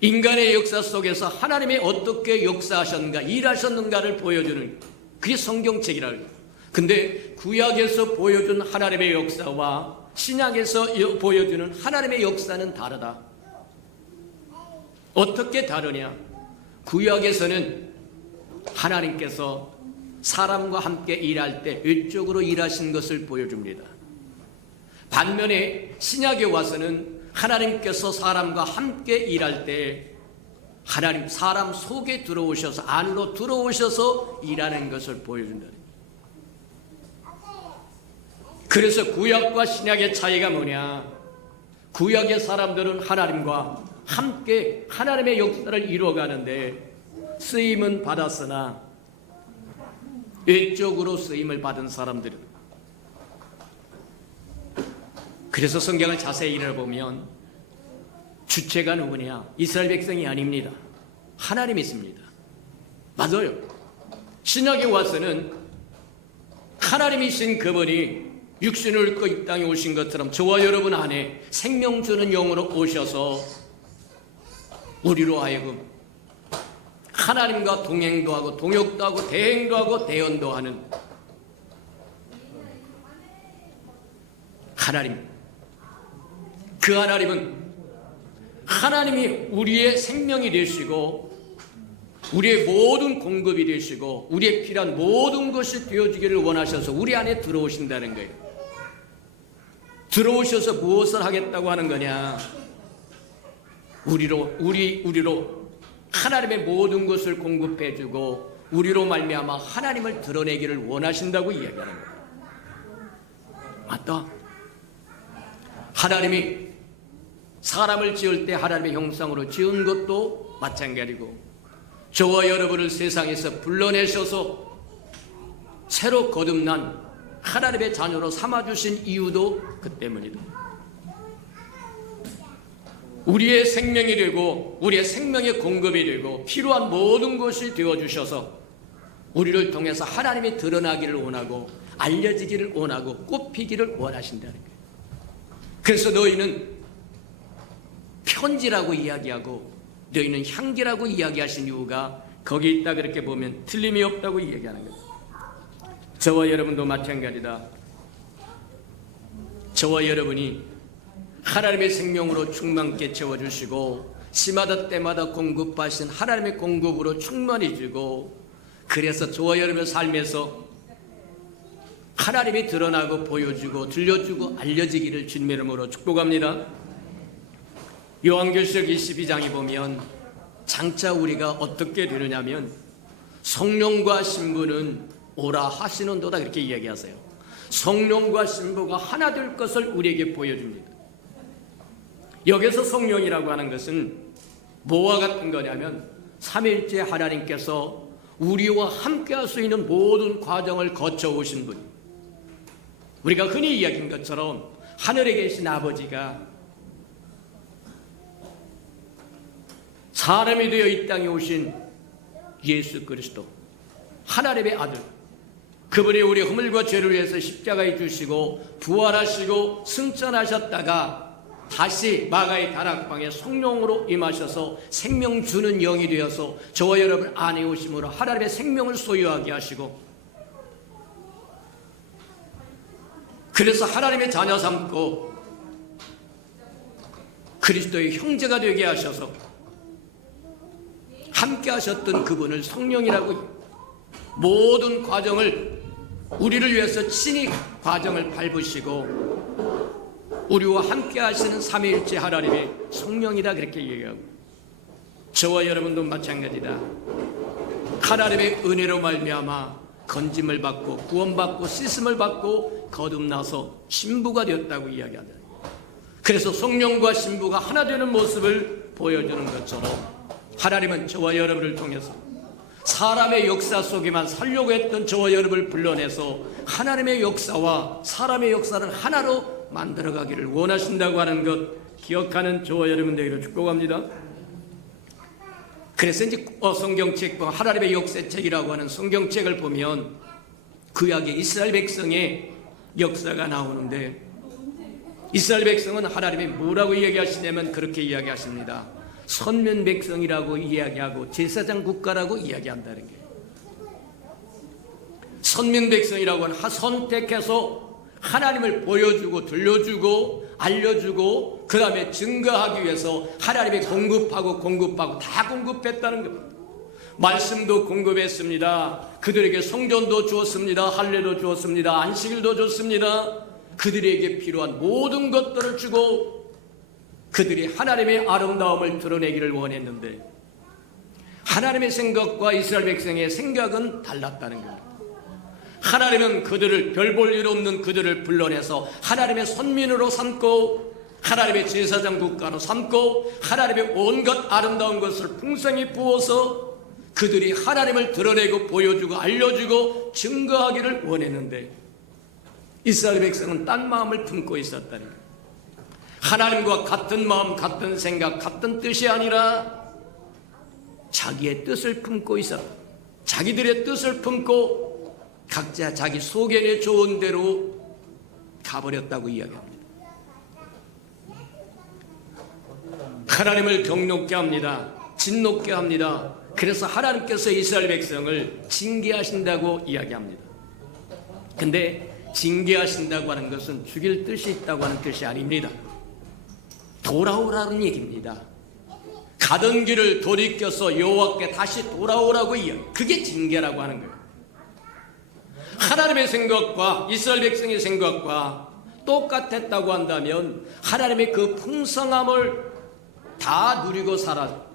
인간의 역사 속에서 하나님이 어떻게 역사하셨는가, 일하셨는가를 보여주는 그게 성경책이라고 해요. 근데 구약에서 보여준 하나님의 역사와 신약에서 보여주는 하나님의 역사는 다르다. 어떻게 다르냐? 구약에서는 하나님께서 사람과 함께 일할 때 외적으로 일하신 것을 보여줍니다. 반면에 신약에 와서는 하나님께서 사람과 함께 일할 때 하나님 사람 속에 들어오셔서 안으로 들어오셔서 일하는 것을 보여준다. 그래서 구약과 신약의 차이가 뭐냐? 구약의 사람들은 하나님과 함께 하나님의 역사를 이루어가는데 쓰임은 받았으나 외적으로 쓰임을 받은 사람들은 그래서 성경을 자세히 읽어보면 주체가 누구냐? 이스라엘 백성이 아닙니다. 하나님이 있습니다. 맞아요. 신약에 와서는 하나님이신 그분이 육신을 입고 이 땅에 오신 것처럼 저와 여러분 안에 생명 주는 영으로 오셔서 우리로 하여금 하나님과 동행도 하고 동역도 하고 대행도 하고 대언도 하는 하나님. 그 하나님은 하나님이 우리의 생명이 되시고 우리의 모든 공급이 되시고 우리의 필요한 모든 것이 되어지기를 원하셔서 우리 안에 들어오신다는 거예요. 들어오셔서 무엇을 하겠다고 하는 거냐? 우리로 하나님의 모든 것을 공급해주고 우리로 말미암아 하나님을 드러내기를 원하신다고 이야기하는 거예요. 맞다. 하나님이 사람을 지을 때 하나님의 형상으로 지은 것도 마찬가지고 저와 여러분을 세상에서 불러내셔서 새로 거듭난 하나님의 자녀로 삼아주신 이유도 그 때문이다. 우리의 생명이 되고 우리의 생명의 공급이 되고 필요한 모든 것이 되어주셔서 우리를 통해서 하나님이 드러나기를 원하고 알려지기를 원하고 꽃피기를 원하신다는 거예요. 그래서 너희는 편지라고 이야기하고 너희는 향기라고 이야기하신 이유가 거기 있다 그렇게 보면 틀림이 없다고 이야기하는 거예요. 저와 여러분도 마찬가지다. 저와 여러분이 하나님의 생명으로 충만케 채워주시고 시마다 때마다 공급하신 하나님의 공급으로 충만해지고 그래서 저와 여러분의 삶에서 하나님이 드러나고 보여주고 들려주고 알려지기를 주님의 이름으로 축복합니다. 요한계시록 22장에 보면 장차 우리가 어떻게 되느냐면 성령과 신부는 오라 하시는도다 그렇게 이야기하세요. 성령과 신부가 하나 될 것을 우리에게 보여줍니다. 여기서 성령이라고 하는 것은 뭐와 같은 거냐면 삼위일체 하나님께서 우리와 함께 할 수 있는 모든 과정을 거쳐오신 분. 우리가 흔히 이야기한 것처럼 하늘에 계신 아버지가 사람이 되어 이 땅에 오신 예수 그리스도 하나님의 아들, 그분이 우리 허물과 죄를 위해서 십자가에 주시고 부활하시고 승천하셨다가 다시 마가의 다락방에 성령으로 임하셔서 생명 주는 영이 되어서 저와 여러분 안에 오심으로 하나님의 생명을 소유하게 하시고 그래서 하나님의 자녀 삼고 그리스도의 형제가 되게 하셔서 함께 하셨던 그분을 성령이라고 모든 과정을 우리를 위해서 친히 과정을 밟으시고 우리와 함께 하시는 삼위일체 하나님의 성령이다 그렇게 얘기하고 저와 여러분도 마찬가지다. 하나님의 은혜로 말미암아 건짐을 받고 구원받고 씻음을 받고 거듭나서 신부가 되었다고 이야기한다. 그래서 성령과 신부가 하나 되는 모습을 보여주는 것처럼 하나님은 저와 여러분을 통해서 사람의 역사 속에만 살려고 했던 저와 여러분을 불러내서 하나님의 역사와 사람의 역사를 하나로 만들어가기를 원하신다고 하는 것 기억하는 저와 여러분 되기를 축복합니다. 그래서 이제 성경책 하나님의 역사책이라고 하는 성경책을 보면 구약의 이스라엘 백성의 역사가 나오는데 이스라엘 백성은 하나님이 뭐라고 이야기하시냐면 그렇게 이야기하십니다. 선민 백성이라고 이야기하고 제사장 국가라고 이야기한다는 거예요. 선민 백성이라고 하는 선택해서 하나님을 보여주고 들려주고 알려주고 그 다음에 증거하기 위해서 하나님이 공급하고 다 공급했다는 겁니다. 말씀도 공급했습니다. 그들에게 성전도 주었습니다. 할례도 주었습니다. 안식일도 줬습니다. 그들에게 필요한 모든 것들을 주고 그들이 하나님의 아름다움을 드러내기를 원했는데 하나님의 생각과 이스라엘 백성의 생각은 달랐다는 겁니다. 하나님은 그들을 별 볼 일 없는 그들을 불러내서 하나님의 선민으로 삼고 하나님의 제사장 국가로 삼고 하나님의 온갖 아름다운 것을 풍성히 부어서 그들이 하나님을 드러내고 보여주고 알려주고 증거하기를 원했는데 이스라엘 백성은 딴 마음을 품고 있었다는 거예요. 하나님과 같은 마음, 같은 생각, 같은 뜻이 아니라 자기의 뜻을 품고 있었다. 자기들의 뜻을 품고 각자 자기 소견에 좋은 대로 가버렸다고 이야기합니다. 하나님을 경롭게 합니다. 진노케 합니다. 그래서 하나님께서 이스라엘 백성을 징계하신다고 이야기합니다. 근데 징계하신다고 하는 것은 죽일 뜻이 있다고 하는 뜻이 아닙니다. 돌아오라는 얘기입니다. 가던 길을 돌이켜서 여호와께 다시 돌아오라고 이야기. 그게 징계라고 하는 거예요. 하나님의 생각과 이스라엘 백성의 생각과 똑같았다고 한다면 하나님의 그 풍성함을 다 누리고 살아.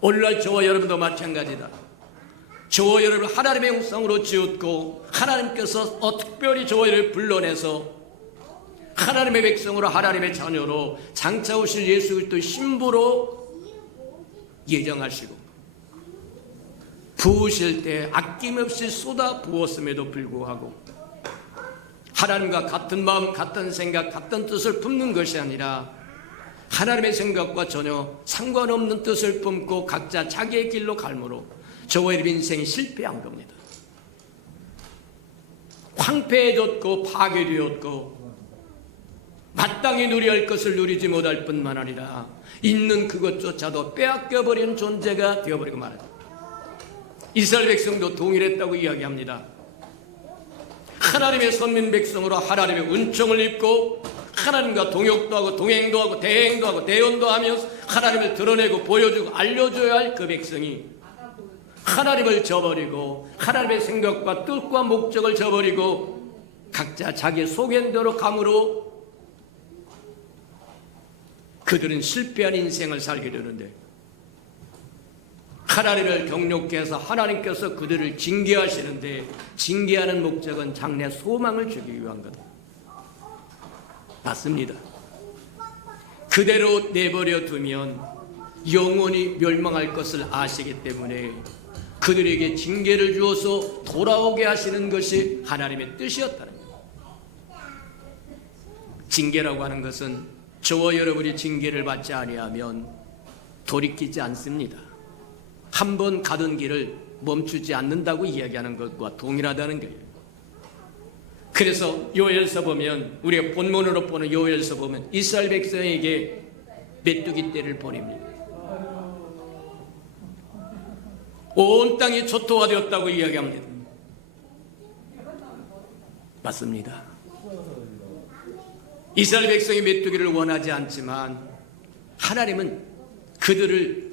오늘날 저와 여러분도 마찬가지다. 저와 여러분 하나님의 형상으로 지었고 하나님께서 특별히 저와 여러분을 불러내서 하나님의 백성으로 하나님의 자녀로 장차 오실 예수 그리스도의 신부로 예정하시고 부으실 때 아낌없이 쏟아 부었음에도 불구하고 하나님과 같은 마음, 같은 생각, 같은 뜻을 품는 것이 아니라 하나님의 생각과 전혀 상관없는 뜻을 품고 각자 자기의 길로 갈므로 저와 여러분 인생이 실패한 겁니다. 황폐해졌고 파괴되었고 마땅히 누려야 할 것을 누리지 못할 뿐만 아니라 있는 그것조차도 빼앗겨버리는 존재가 되어버리고 말합니다. 이스라엘 백성도 동일했다고 이야기합니다. 하나님의 선민 백성으로 하나님의 은총을 입고 하나님과 동역도 하고 동행도 하고 대행도 하고 대언도 하면서 하나님을 드러내고 보여주고 알려줘야 할 그 백성이 하나님을 저버리고 하나님의 생각과 뜻과 목적을 저버리고 각자 자기 속엔대로 감으로 그들은 실패한 인생을 살게 되는데 하나님을 경욕케 해서 하나님께서 그들을 징계하시는데 징계하는 목적은 장래 소망을 주기 위한 것 맞습니다. 그대로 내버려 두면 영원히 멸망할 것을 아시기 때문에 그들에게 징계를 주어서 돌아오게 하시는 것이 하나님의 뜻이었다는 거예요. 징계라고 하는 것은 저와 여러분이 징계를 받지 아니하면 돌이키지 않습니다. 한 번 가던 길을 멈추지 않는다고 이야기하는 것과 동일하다는 거예요. 그래서 요엘서 보면 우리가 본문으로 보는 요엘서 보면 이스라엘 백성에게 메뚜기 떼를 보냅니다. 온 땅이 초토화되었다고 이야기합니다. 맞습니다. 이스라엘 백성이 메뚜기를 원하지 않지만 하나님은 그들을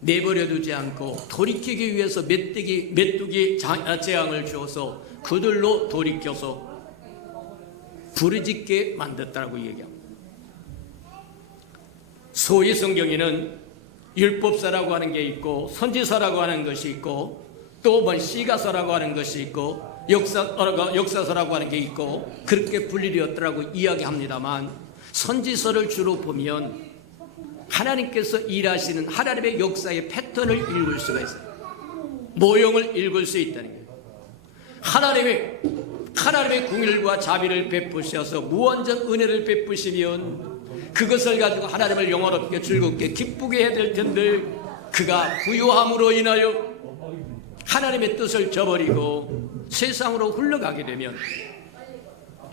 내버려두지 않고 돌이키기 위해서 메뚜기 재앙을 주어서 그들로 돌이켜서 부르짖게 만들었다고 얘기합니다. 소위 성경에는 율법서라고 하는 게 있고 선지서라고 하는 것이 있고 또 뭐 시가서라고 하는 것이 있고 역사서라고 하는 게 있고 그렇게 분리되었더라고 이야기합니다만 선지서를 주로 보면 하나님께서 일하시는 하나님의 역사의 패턴을 읽을 수가 있어요. 모형을 읽을 수 있다는 거예요. 하나님의 궁일과 자비를 베푸셔서 무한정 은혜를 베푸시면 그것을 가지고 하나님을 영화롭게 즐겁게 기쁘게 해야 될 텐데 그가 부유함으로 인하여 하나님의 뜻을 저버리고 세상으로 흘러가게 되면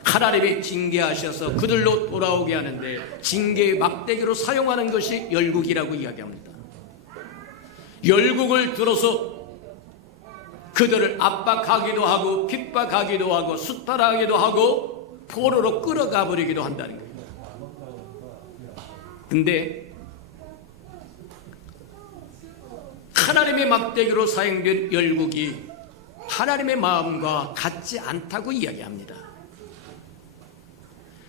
하나님이 징계하셔서 그들로 돌아오게 하는데 징계의 막대기로 사용하는 것이 열국이라고 이야기합니다. 열국을 들어서 그들을 압박하기도 하고 핍박하기도 하고 수탈하기도 하고 포로로 끌어가 버리기도 한다는 거예요. 근데 하나님의 막대기로 사용된 열국이 하나님의 마음과 같지 않다고 이야기합니다.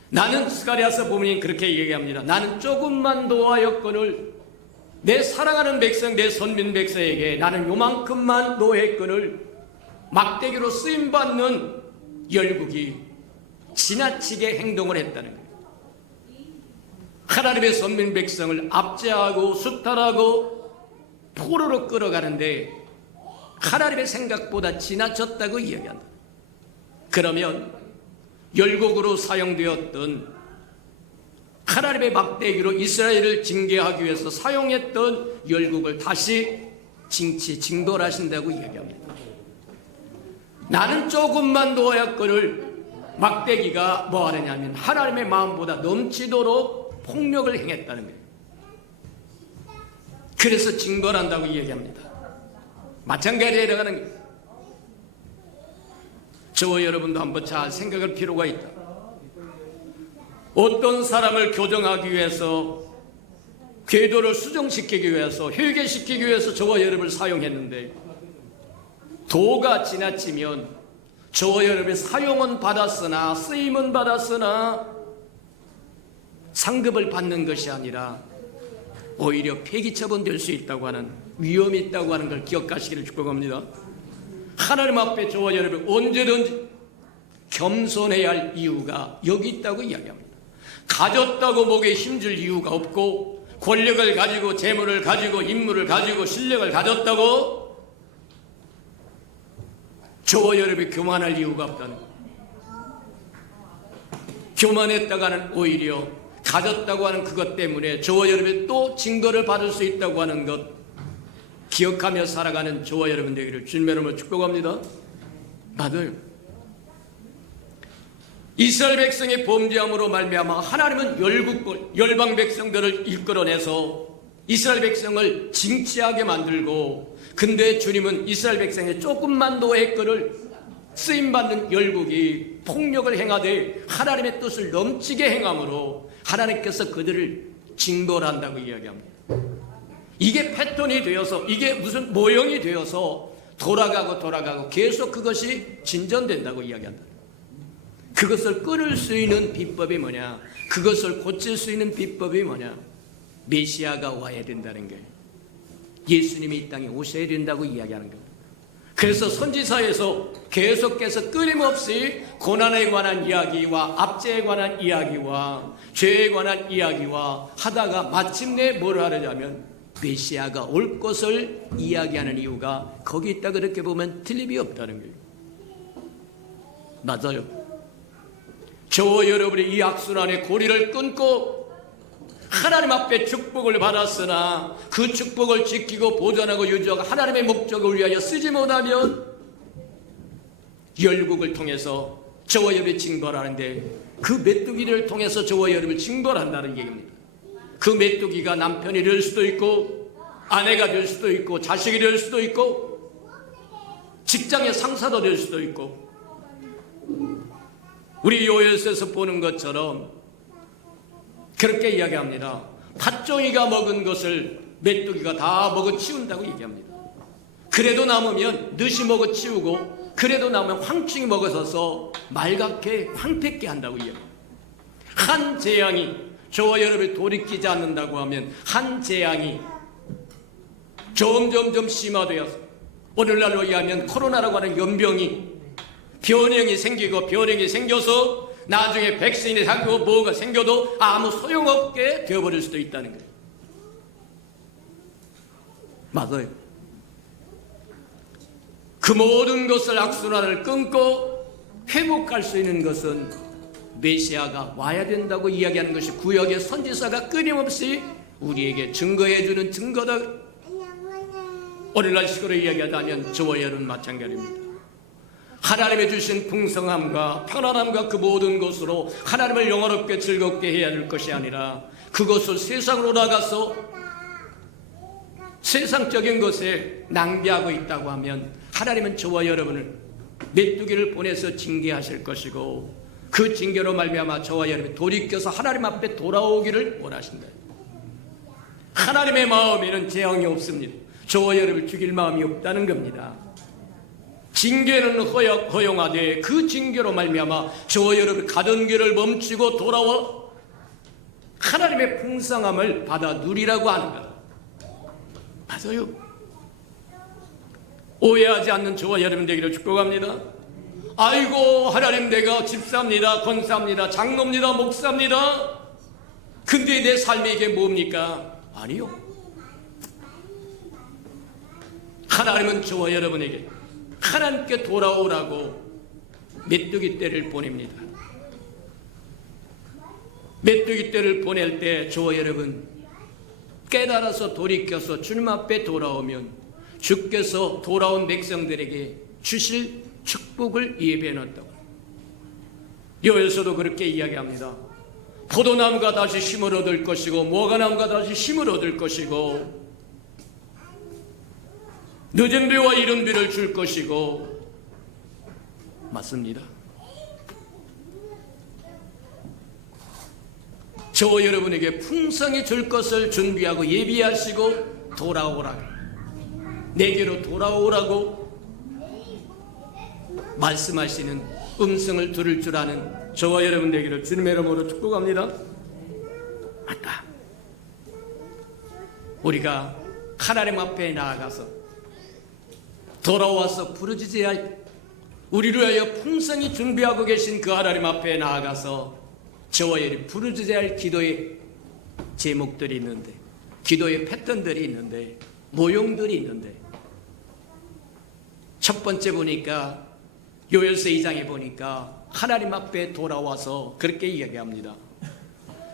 나는 스가랴서 부모님 그렇게 얘기합니다. 나는 조금만 노하였거늘 내 사랑하는 백성 내 선민 백성에게 나는 요만큼만 노했거늘 막대기로 쓰임받는 열국이 지나치게 행동을 했다는 거예요. 하나님의 선민 백성을 압제하고 수탈하고 포로로 끌어가는데 하나님의 생각보다 지나쳤다고 이야기한다. 그러면 열국으로 사용되었던 하나님의 막대기로 이스라엘을 징계하기 위해서 사용했던 열국을 다시 징벌하신다고 이야기합니다. 나는 조금만 놓았거늘 막대기가 뭐 하느냐면 하나님의 마음보다 넘치도록 폭력을 행했다는 거예요. 그래서 징벌한다고 이야기합니다. 마찬가지로 해당하는 거예요. 저와 여러분도 한번 잘 생각할 필요가 있다. 어떤 사람을 교정하기 위해서, 궤도를 수정시키기 위해서, 회개시키기 위해서 저와 여러분을 사용했는데, 도가 지나치면 저와 여러분의 사용은 받았으나, 쓰임은 받았으나 상급을 받는 것이 아니라 오히려 폐기처분 될 수 있다고 하는, 위험이 있다고 하는 걸 기억하시기를 축복합니다. 하나님 앞에 저와 여러분 언제든지 겸손해야 할 이유가 여기 있다고 이야기합니다. 가졌다고 목에 힘줄 이유가 없고, 권력을 가지고, 재물을 가지고, 인물을 가지고, 실력을 가졌다고 저와 여러분이 교만할 이유가 없다는 것. 교만했다가는 오히려 가졌다고 하는 그것 때문에 저와 여러분이 또 징벌을 받을 수 있다고 하는 것 기억하며 살아가는 저와 여러분 되기를 주님의 이름으로 축복합니다. 맞아요. 이스라엘 백성의 범죄함으로 말미암아 하나님은 열방 백성들을 이끌어내서 이스라엘 백성을 징치하게 만들고, 근데 주님은 이스라엘 백성의 조금만 더 애거를 쓰임받는 열국이 폭력을 행하되 하나님의 뜻을 넘치게 행함으로 하나님께서 그들을 징벌한다고 이야기합니다. 이게 패턴이 되어서, 이게 무슨 모형이 되어서 돌아가고 계속 그것이 진전된다고 이야기한다. 그것을 끊을 수 있는 비법이 뭐냐? 그것을 고칠 수 있는 비법이 뭐냐? 메시아가 와야 된다는 거예요. 예수님이 이 땅에 오셔야 된다고 이야기하는 겁니다. 그래서 선지서에서 계속해서 끊임없이 고난에 관한 이야기와 압제에 관한 이야기와 죄에 관한 이야기와 하다가 마침내 뭘 하려면 메시아가 올 것을 이야기하는 이유가 거기 있다. 그렇게 보면 틀림이 없다는 거예요. 맞아요. 저와 여러분이 이 악순환의 고리를 끊고 하나님 앞에 축복을 받았으나 그 축복을 지키고 보존하고 유지하고 하나님의 목적을 위하여 쓰지 못하면 열국을 통해서 저와 여러분이 징벌하는데, 그 메뚜기를 통해서 저와 여러분을 징벌한다는 얘기입니다. 그 메뚜기가 남편이 될 수도 있고, 아내가 될 수도 있고, 자식이 될 수도 있고, 직장의 상사도 될 수도 있고, 우리 요엘서에서 보는 것처럼 그렇게 이야기합니다. 팥종이가 먹은 것을 메뚜기가 다 먹어치운다고 얘기합니다. 그래도 남으면 늦이 먹어치우고, 그래도 남으면 황충이 먹어서서 말갛게 황폐케 한다고 이야기합니다. 한 재앙이 저와 여러분을 돌이키지 않는다고 하면 한 재앙이 점점점 심화되어서 오늘날로 의하면 코로나라고 하는 연병이 변형이 생기고 변형이 생겨서 나중에 백신이 생기고 뭐가 생겨도 아무 소용없게 되어버릴 수도 있다는 거예요. 맞아요. 그 모든 것을 악순환을 끊고 회복할 수 있는 것은 메시아가 와야 된다고 이야기하는 것이 구약의 선지자가 끊임없이 우리에게 증거해주는 증거다. 오늘날 식으로 이야기하자면 저와 여러분 마찬가지입니다. 하나님의 주신 풍성함과 편안함과 그 모든 것으로 하나님을 영원롭게 즐겁게 해야 될 것이 아니라 그것을 세상으로 나가서 세상적인 것에 낭비하고 있다고 하면 하나님은 저와 여러분을 메뚜기를 보내서 징계하실 것이고, 그 징계로 말미암아 저와 여러분이 돌이켜서 하나님 앞에 돌아오기를 원하신다. 하나님의 마음에는 재앙이 없습니다. 저와 여러분을 죽일 마음이 없다는 겁니다. 징계는 허용하되 그 징계로 말미암아 저와 여러분 가던 길을 멈추고 돌아와 하나님의 풍성함을 받아 누리라고 하는 것. 맞아요. 오해하지 않는 저와 여러분 되기를 축복합니다. 아이고 하나님, 내가 집사입니다, 권사입니다, 장로입니다, 목사입니다. 근데 내 삶이 이게 뭡니까? 아니요. 하나님은 저와 여러분에게 하나님께 돌아오라고 메뚜기 떼를 보냅니다. 메뚜기 떼를 보낼 때 저와 여러분 깨달아서 돌이켜서 주님 앞에 돌아오면 주께서 돌아온 백성들에게 주실 축복을 예비해 놨다고. 요엘서도 그렇게 이야기합니다. 포도나무가 다시 힘을 얻을 것이고 무화과나무가 다시 힘을 얻을 것이고 늦은 비와 이른 비를 줄 것이고, 맞습니다. 저와 여러분에게 풍성히 줄 것을 준비하고 예비하시고 돌아오라고, 내게로 돌아오라고 말씀하시는 음성을 들을 줄 아는 저와 여러분 되기를 주님의 이름으로 축복합니다. 맞다. 우리가 하나님 앞에 나아가서 돌아와서 부르짖어야 할, 우리를 위하여 풍성히 준비하고 계신 그 하나님 앞에 나아가서 저와 여러분이 부르짖어야 할 기도의 제목들이 있는데, 기도의 패턴들이 있는데, 모형들이 있는데, 첫 번째 보니까 요엘서 2장에 보니까 하나님 앞에 돌아와서 그렇게 이야기합니다.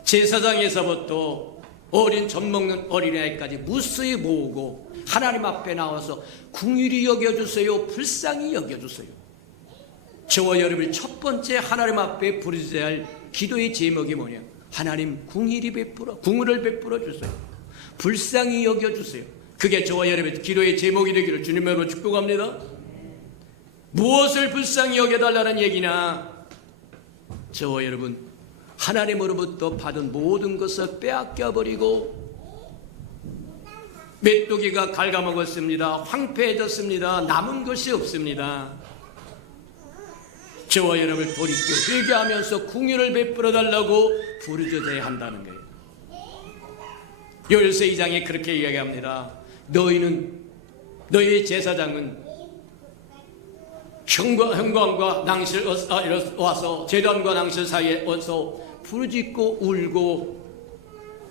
제사장에서부터 어린 젖 먹는 어린아이까지 무수히 모으고 하나님 앞에 나와서 긍휼히 여겨주세요, 불쌍히 여겨주세요. 저와 여러분이 첫 번째 하나님 앞에 부르짖어야 할 기도의 제목이 뭐냐? 하나님 긍휼히 베풀어, 긍휼을 베풀어 주세요, 불쌍히 여겨주세요. 그게 저와 여러분의 기도의 제목이 되기를 주님으로 축복합니다. 무엇을 불쌍히 여겨달라는 얘기나, 저와 여러분 하나님으로부터 받은 모든 것을 빼앗겨버리고 메뚜기가 갉아먹었습니다. 황폐해졌습니다. 남은 것이 없습니다. 저와 여러분을 돌이켜 회개하면서 긍휼을 베풀어 달라고 부르짖어야 한다는 거예요. 요엘서 2장에 그렇게 이야기합니다. 너희의 제사장은 형광과 낭실 와서 제단과 낭실 사이에 와서 부르짖고 울고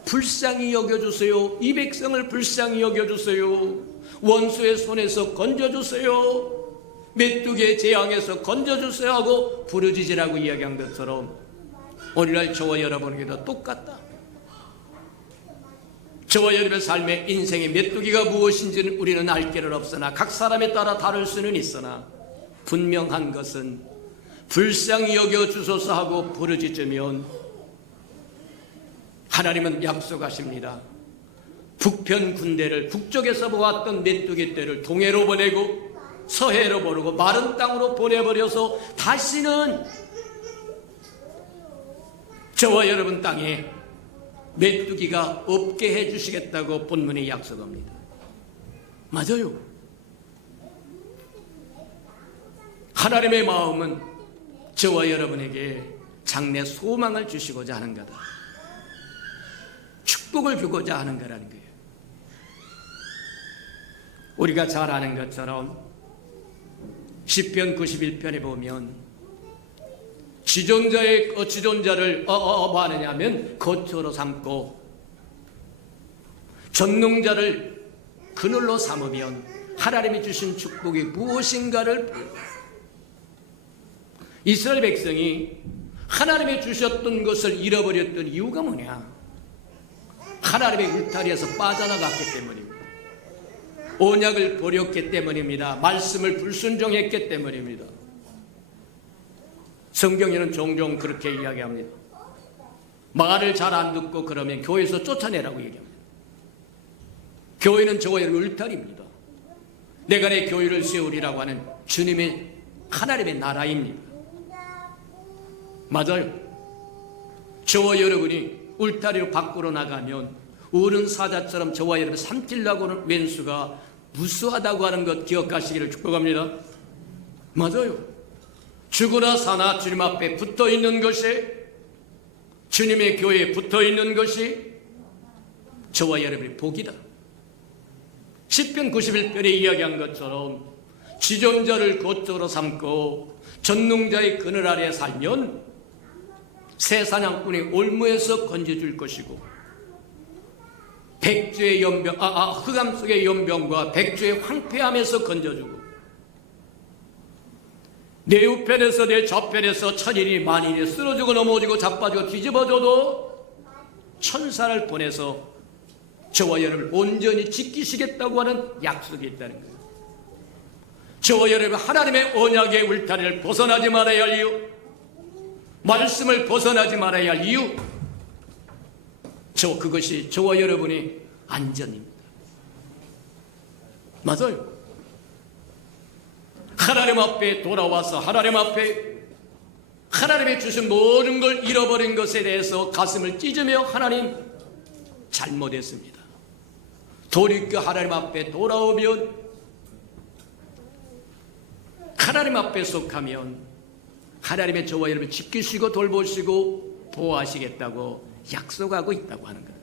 불쌍히 여겨주세요, 이 백성을 불쌍히 여겨주세요, 원수의 손에서 건져주세요, 메뚜기의 재앙에서 건져주세요 하고 부르짖으라고 이야기한 것처럼 오늘날 저와 여러분에게도 똑같다. 저와 여러분의 삶의 인생의 메뚜기가 무엇인지는 우리는 알 길은 없으나 각 사람에 따라 다를 수는 있으나 분명한 것은 불쌍히 여겨주소서 하고 부르짖으면 하나님은 약속하십니다. 북편 군대를, 북쪽에서 보았던 메뚜기 떼를 동해로 보내고 서해로 보내고 마른 땅으로 보내버려서 다시는 저와 여러분 땅에 메뚜기가 없게 해주시겠다고 본문이 약속합니다. 맞아요. 하나님의 마음은 저와 여러분에게 장래 소망을 주시고자 하는 거다. 축복을 주고자 하는 거라는 거예요. 우리가 잘 아는 것처럼 시편 91편에 보면 지존자를 뭐 하느냐면 거처로 삼고 전능자를 그늘로 삼으면 하나님이 주신 축복이 무엇인가를, 이스라엘 백성이 하나님이 주셨던 것을 잃어버렸던 이유가 뭐냐? 하나님의 울타리에서 빠져나갔기 때문입니다. 언약을 버렸기 때문입니다. 말씀을 불순종했기 때문입니다. 성경에는 종종 그렇게 이야기합니다. 말을 잘 안 듣고 그러면 교회에서 쫓아내라고 얘기합니다. 교회는 저와 여러분 울타리입니다. 내가 내 교회를 세우리라고 하는 주님의 하나님의 나라입니다. 맞아요. 저와 여러분이 울타리로 밖으로 나가면 어른 사자처럼 저와 여러분 삼키려고 하는 왼수가 무수하다고 하는 것 기억하시기를 축복합니다. 맞아요. 죽으나 사나 주님 앞에 붙어있는 것이, 주님의 교회에 붙어있는 것이 저와 여러분의 복이다. 시편 91편에 이야기한 것처럼 지존자를 거처로 삼고 전능자의 그늘 아래 살면 새 사냥꾼의 올무에서 건져줄 것이고 백주의 연병, 흑암 속의 연병과 백주의 황폐함에서 건져주고 내 우편에서 내 좌편에서 천일이 만일이 쓰러지고 넘어지고 자빠지고 뒤집어져도 천사를 보내서 저와 여러분을 온전히 지키시겠다고 하는 약속이 있다는 거예요. 저와 여러분 하나님의 언약의 울타리를 벗어나지 말아야 할 이유, 말씀을 벗어나지 말아야 할 이유, 그것이 저와 여러분의 안전입니다. 맞아요. 하나님 앞에 돌아와서 하나님 앞에 하나님의 주신 모든 걸 잃어버린 것에 대해서 가슴을 찢으며 하나님 잘못했습니다. 돌이켜 하나님 앞에 돌아오면 하나님 앞에 속하면 하나님의 저와 여러분 지키시고 돌보시고 보호하시겠다고 약속하고 있다고 하는 거예요.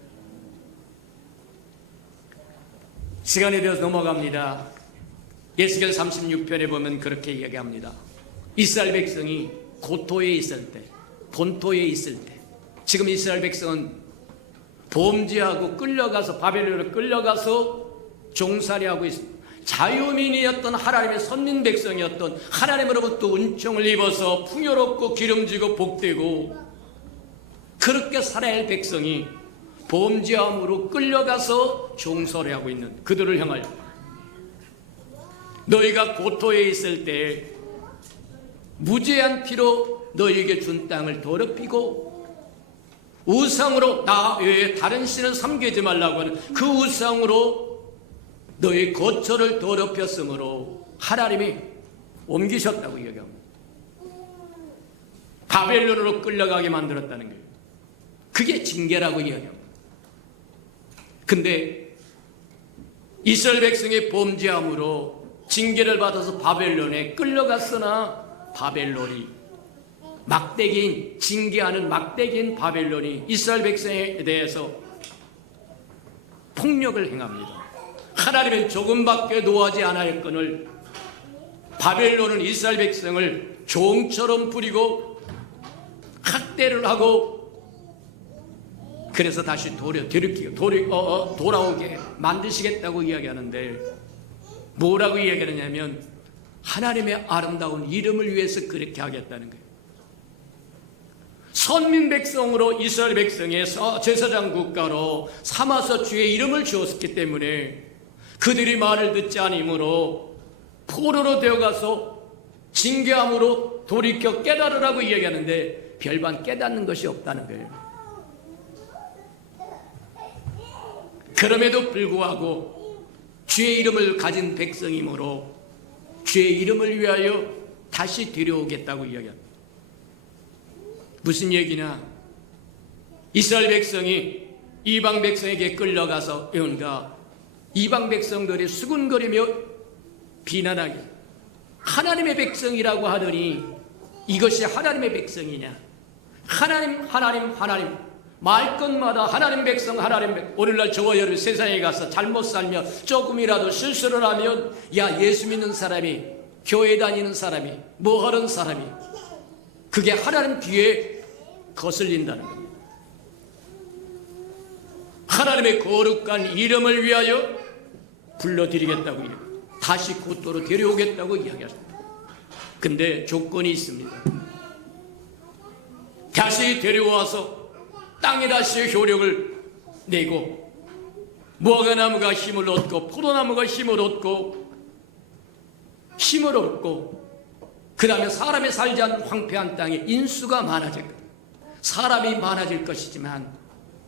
시간이 되어서 넘어갑니다. 에스겔 36편에 보면 그렇게 이야기합니다. 이스라엘 백성이 고토에 있을 때, 본토에 있을 때, 지금 이스라엘 백성은 범죄하고 끌려가서 바벨론으로 끌려가서 종살이하고 있습니다. 자유민이었던 하나님의 선민 백성이었던 하나님으로부터 은총을 입어서 풍요롭고 기름지고 복되고 그렇게 살아야 할 백성이 범죄함으로 끌려가서 종살이하고 있는 그들을 향하여 너희가 고토에 있을 때 무죄한 피로 너희에게 준 땅을 더럽히고 우상으로 나 외에 다른 신을 섬기지 말라고 하는 그 우상으로 너희 거처를 더럽혔으므로 하나님이 옮기셨다고 이야기합니다. 바벨론으로 끌려가게 만들었다는 거예요. 그게 징계라고 이야기합니다. 근데 이스라엘 백성의 범죄함으로 징계를 받아서 바벨론에 끌려갔으나 바벨론이 막대기인 징계하는 막대기인 바벨론이 이스라엘 백성에 대해서 폭력을 행합니다. 하나님은 조금밖에 노하지 않았거늘 바벨론은 이스라엘 백성을 종처럼 부리고 학대를 하고 그래서 다시 돌아오게 만드시겠다고 이야기하는데 뭐라고 이야기하냐면 하나님의 아름다운 이름을 위해서 그렇게 하겠다는 거예요. 선민 백성으로 이스라엘 백성의 제사장 국가로 삼아서 주의 이름을 주었기 때문에 그들이 말을 듣지 않으므로 포로로 되어가서 징계함으로 돌이켜 깨달으라고 이야기하는데 별반 깨닫는 것이 없다는 거예요. 그럼에도 불구하고 주의 이름을 가진 백성이므로 주의 이름을 위하여 다시 데려오겠다고 이야기합니다. 무슨 얘기냐? 이스라엘 백성이 이방 백성에게 끌려가서 그러니까 이방 백성들이 수군거리며 비난하게 하나님의 백성이라고 하더니 이것이 하나님의 백성이냐? 하나님 말끝마다 하나님 백성 오늘날 저와 여러분 세상에 가서 잘못 살며 조금이라도 실수를 하면 야 예수 믿는 사람이 교회 다니는 사람이 뭐 하는 사람이 그게 하나님 뒤에 거슬린다는 겁니다. 하나님의 거룩한 이름을 위하여 불러드리겠다고 이야기합니다. 다시 곧도로 데려오겠다고 이야기합니다. 근데 조건이 있습니다. 다시 데려와서 땅에 다시 효력을 내고 무화과나무가 힘을 얻고 포도나무가 힘을 얻고 그 다음에 사람이 살지 않는 황폐한 땅에 인수가 많아질 거예요. 사람이 많아질 것이지만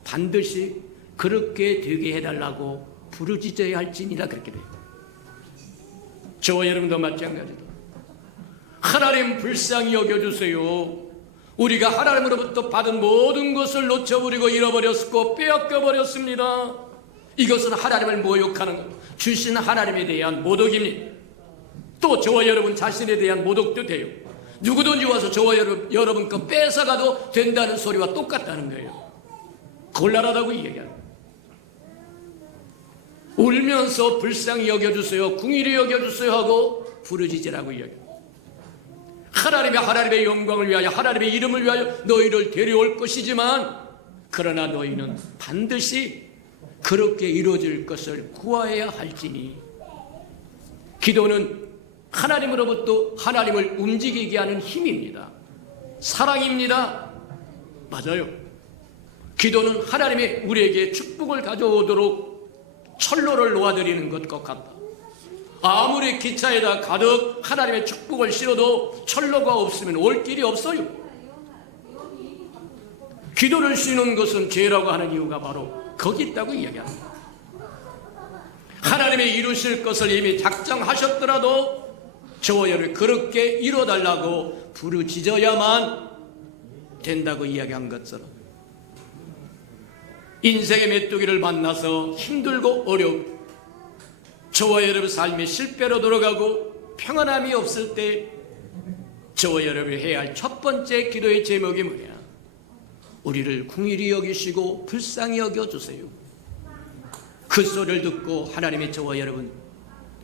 반드시 그렇게 되게 해달라고 부르짖어야 할지니라 그렇게 돼요. 저와 여러분도 마찬가지로 하나님 불쌍히 여겨주세요. 우리가 하나님으로부터 받은 모든 것을 놓쳐버리고 잃어버렸고 빼앗겨버렸습니다. 이것은 하나님을 모욕하는 것, 주신 하나님에 대한 모독입니다. 또 저와 여러분 자신에 대한 모독도 돼요. 누구든지 와서 저와 여러분 거 뺏어가도 된다는 소리와 똑같다는 거예요. 곤란하다고 이야기합니다. 울면서 불쌍히 여겨주세요, 궁일이 여겨주세요 하고 부르짖으라고 이야기합니다. 하나님의 영광을 위하여 하나님의 이름을 위하여 너희를 데려올 것이지만 그러나 너희는 반드시 그렇게 이루어질 것을 구하여야 할지니 기도는 하나님으로부터 하나님을 움직이게 하는 힘입니다. 사랑입니다. 맞아요. 기도는 하나님의 우리에게 축복을 가져오도록 철로를 놓아드리는 것과 같다. 아무리 기차에다 가득 하나님의 축복을 실어도 철로가 없으면 올 길이 없어요. 기도를 쉬는 것은 죄라고 하는 이유가 바로 거기 있다고 이야기합니다. 하나님의 이루실 것을 이미 작정하셨더라도 저와 여러분 그렇게 이뤄달라고 부르짖어야만 된다고 이야기한 것처럼 인생의 메뚜기를 만나서 힘들고 어렵고 저와 여러분 삶이 실패로 돌아가고 평안함이 없을 때 저와 여러분이 해야 할 첫 번째 기도의 제목이 뭐냐? 우리를 긍휼히 여기시고 불쌍히 여겨주세요. 그 소리를 듣고 하나님의 저와 여러분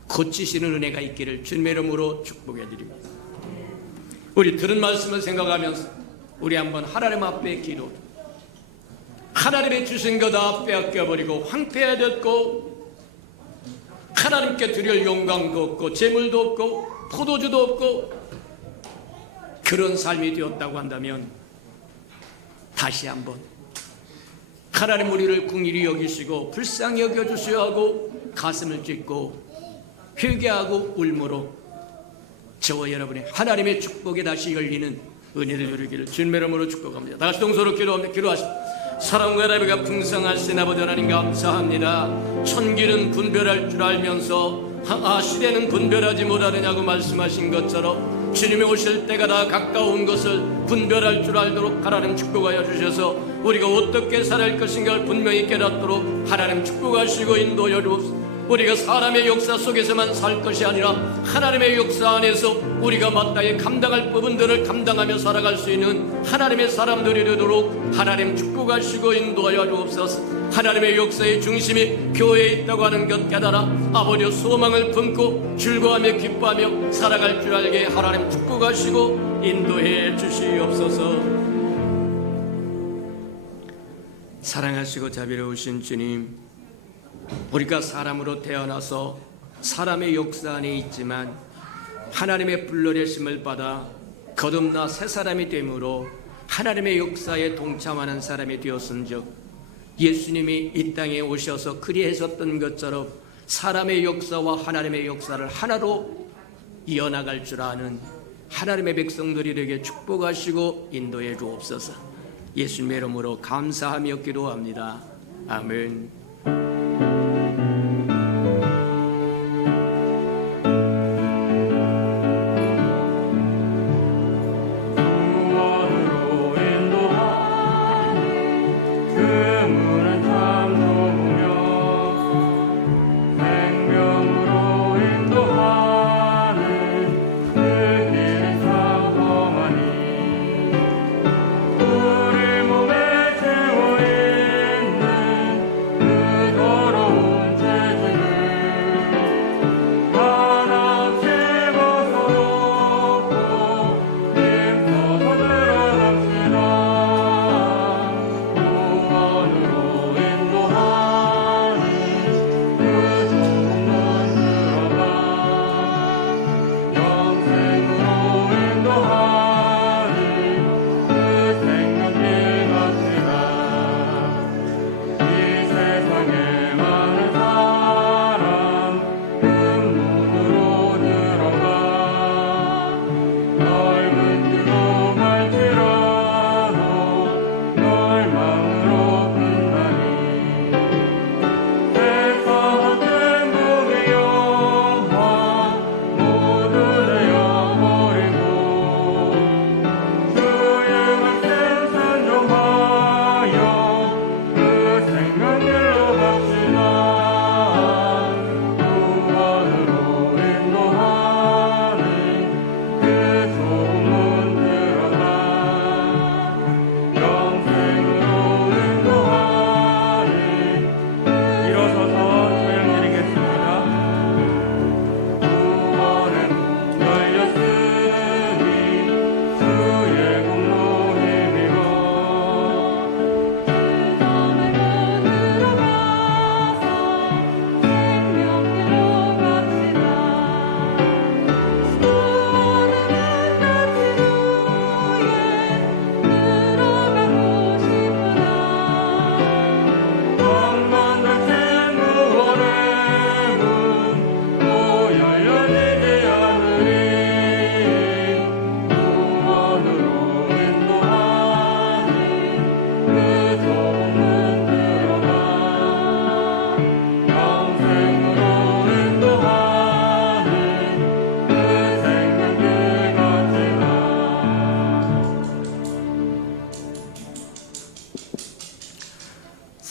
고치시는 은혜가 있기를 주님의 이름으로 축복해 드립니다. 우리 들은 말씀을 생각하면서 우리 한번 하나님 앞에 기도, 하나님의 주신 거 다 빼앗겨버리고 황폐해졌고 하나님께 드릴 영광도 없고 재물도 없고 포도주도 없고 그런 삶이 되었다고 한다면 다시 한번 하나님 우리를 긍휼히 여기시고 불쌍히 여겨주셔야 하고 가슴을 찢고 회개하고 울므로 저와 여러분의 하나님의 축복이 다시 열리는 은혜를 누리기를 주님의 이름으로 축복합니다. 다같이 동서로 기도합니다. 기도하십시오. 사랑과 예배가 풍성하신 아버지 하나님 감사합니다. 천기는 분별할 줄 알면서 시대는 분별하지 못하느냐고 말씀하신 것처럼 주님이 오실 때가 다 가까운 것을 분별할 줄 알도록 하나님 축복하여 주셔서 우리가 어떻게 살아갈 것인가를 분명히 깨닫도록 하나님 축복하시고 인도하여 주옵소서. 우리가 사람의 역사 속에서만 살 것이 아니라 하나님의 역사 안에서 우리가 마땅히 감당할 부분들을 감당하며 살아갈 수 있는 하나님의 사람들이 되도록 하나님 축복하시고 인도하여 주옵소서. 하나님의 역사의 중심이 교회에 있다고 하는 것 깨달아 아버지의 소망을 품고 즐거워하며 기뻐하며 살아갈 줄 알게 하나님 축복하시고 인도해 주시옵소서. 사랑하시고 자비로우신 주님, 우리가 사람으로 태어나서 사람의 역사 안에 있지만 하나님의 불러내심을 받아 거듭나 새 사람이 되므로 하나님의 역사에 동참하는 사람이 되었은즉 예수님이 이 땅에 오셔서 그리하셨던 것처럼 사람의 역사와 하나님의 역사를 하나로 이어나갈 줄 아는 하나님의 백성들이 되게 축복하시고 인도해 주옵소서. 예수님의 이름으로 감사하며 기도합니다. 아멘. 우리 몸에 채워 있는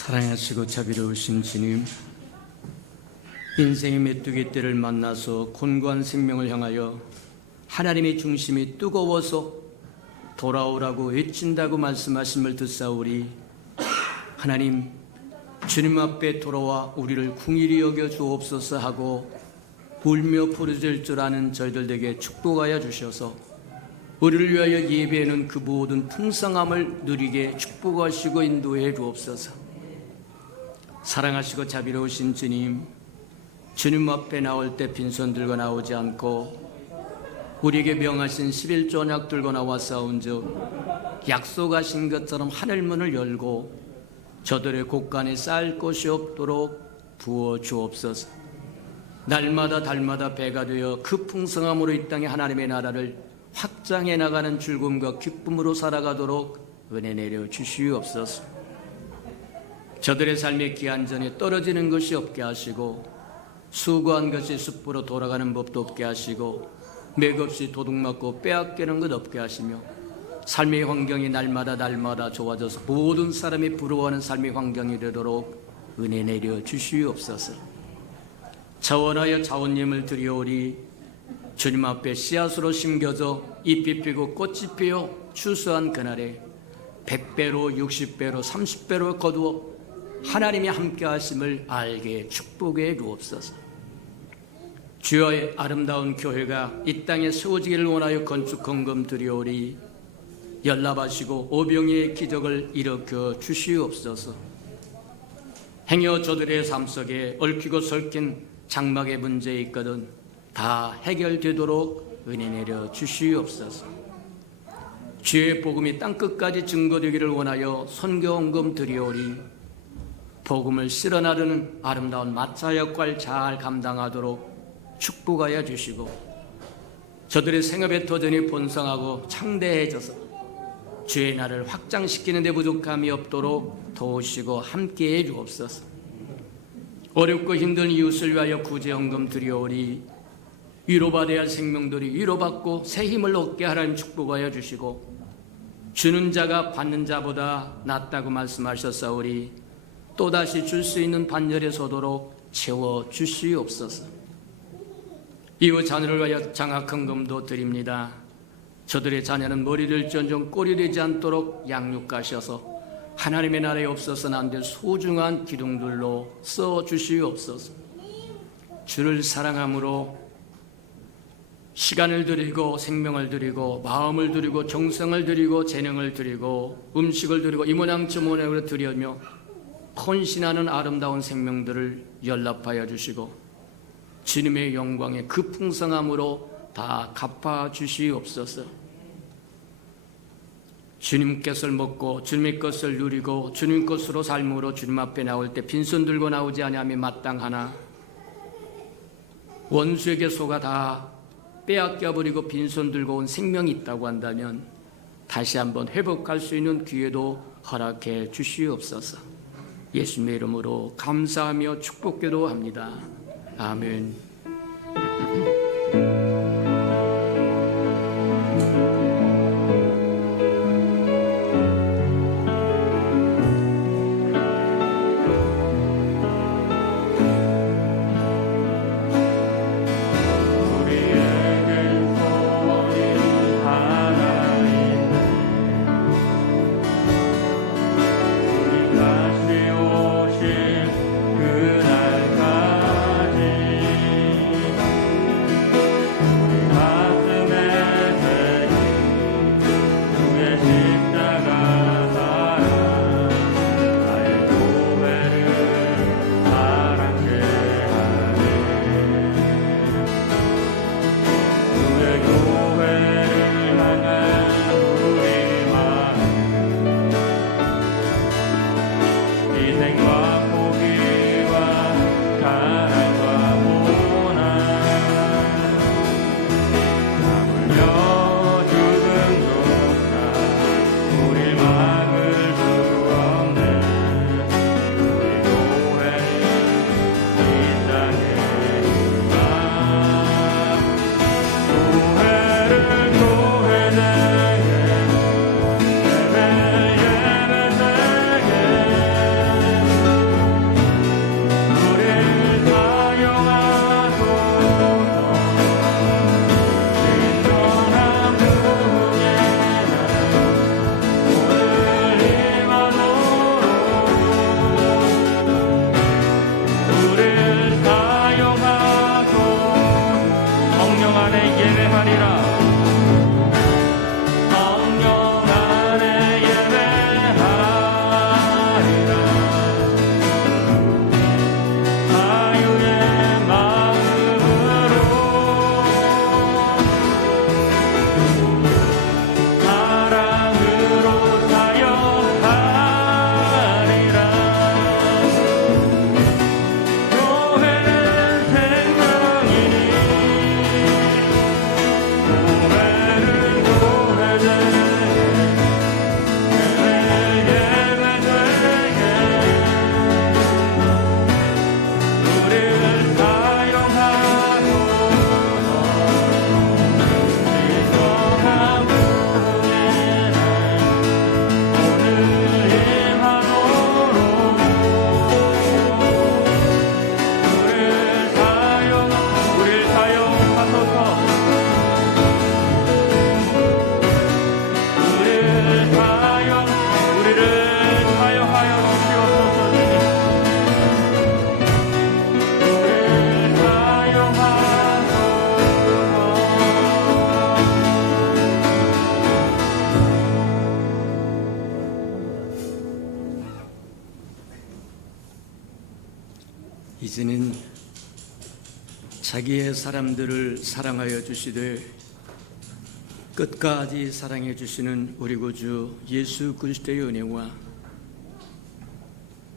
사랑하시고 자비로우신 주님, 인생의 메뚜기 떼를 만나서 곤고한 생명을 향하여 하나님의 중심이 뜨거워서 돌아오라고 외친다고 말씀하심을 듣사오리. 하나님, 주님 앞에 돌아와 우리를 궁일이 여겨 주옵소서 하고 울며 부르짖을 줄 아는 저희들에게 축복하여 주셔서 우리를 위하여 예배하는 그 모든 풍성함을 누리게 축복하시고 인도해 주옵소서. 사랑하시고 자비로우신 주님, 주님 앞에 나올 때 빈손 들고 나오지 않고 우리에게 명하신 11조 언약 들고 나와 싸운즉 약속하신 것처럼 하늘문을 열고 저들의 곳간에 쌓일 것이 없도록 부어 주옵소서. 날마다 달마다 배가 되어 그 풍성함으로 이 땅에 하나님의 나라를 확장해 나가는 즐거움과 기쁨으로 살아가도록 은혜 내려 주시옵소서. 저들의 삶의 기한전에 떨어지는 것이 없게 하시고 수고한 것이 숯불로 돌아가는 법도 없게 하시고 맥없이 도둑맞고 빼앗기는 것 없게 하시며 삶의 환경이 날마다 좋아져서 모든 사람이 부러워하는 삶의 환경이 되도록 은혜 내려 주시옵소서. 자원하여 자원님을 드리오리. 주님 앞에 씨앗으로 심겨져 잎이 피고 꽃이 피어 추수한 그날에 100배로 60배로 30배로 거두어 하나님이 함께 하심을 알게 축복해 주옵소서. 주의 아름다운 교회가 이 땅에 세워지기를 원하여 건축 헌금 드리오리. 연락하시고 오병이의 기적을 일으켜 주시옵소서. 행여 저들의 삶 속에 얽히고 설킨 장막의 문제 있거든 다 해결되도록 은혜 내려 주시옵소서. 주의 복음이 땅끝까지 증거되기를 원하여 선교 헌금 드리오리. 복음을 실어 나르는 아름다운 마차 역할 잘 감당하도록 축복하여 주시고 저들의 생업의 도전이 번성하고 창대해져서 주의 나라를 확장시키는 데 부족함이 없도록 도우시고 함께해 주옵소서. 어렵고 힘든 이웃을 위하여 구제헌금 드리오리. 위로받아야 할 생명들이 위로받고 새 힘을 얻게 하나님 축복하여 주시고 주는 자가 받는 자보다 낫다고 말씀하셨사오리. 또다시 줄 수 있는 반열에 서도록 채워 주시옵소서. 이후 자녀를 위하여 장학헌금도 드립니다. 저들의 자녀는 머리를 전정 꼴이 되지 않도록 양육하셔서 하나님의 나라에 없어서는 안 될 소중한 기둥들로 써주시옵소서. 주를 사랑함으로 시간을 드리고 생명을 드리고 마음을 드리고 정성을 드리고 재능을 드리고 음식을 드리고 이 모양 저 모양으로 드리며 헌신하는 아름다운 생명들을 연락하여 주시고 주님의 영광의 그 풍성함으로 다 갚아 주시옵소서. 주님 것을 먹고 주님의 것을 누리고 주님 것으로 삶으로 주님 앞에 나올 때 빈손 들고 나오지 아니하며 마땅하나 원수에게 속아 다 빼앗겨 버리고 빈손 들고 온 생명이 있다고 한다면 다시 한번 회복할 수 있는 기회도 허락해 주시옵소서. 예수님의 이름으로 감사하며 축복기도 합니다. 아멘. 그날까지 이제는 자기의 사람들을 사랑하여 주시되 끝까지 사랑해 주시는 우리 구주 예수 그리스도의 은혜와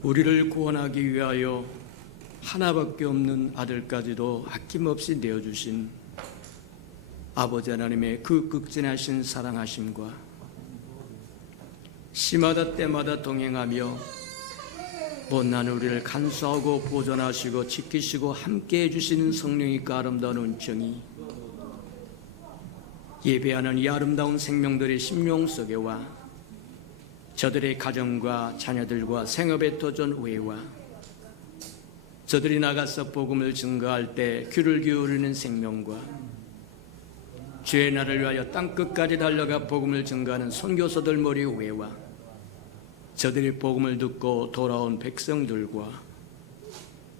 우리를 구원하기 위하여 하나밖에 없는 아들까지도 아낌없이 내어주신 아버지 하나님의 그 극진하신 사랑하심과 시마다 때마다 동행하며 못난 우리를 간수하고 보존하시고 지키시고 함께해 주시는 성령의 그 아름다운 은총이 예배하는 이 아름다운 생명들의 심령 속에와 저들의 가정과 자녀들과 생업의 도전 외와 저들이 나가서 복음을 증거할 때 귀를 기울이는 생명과 죄의 날을 위하여 땅끝까지 달려가 복음을 증거하는 선교사들 머리 위에와 저들이 복음을 듣고 돌아온 백성들과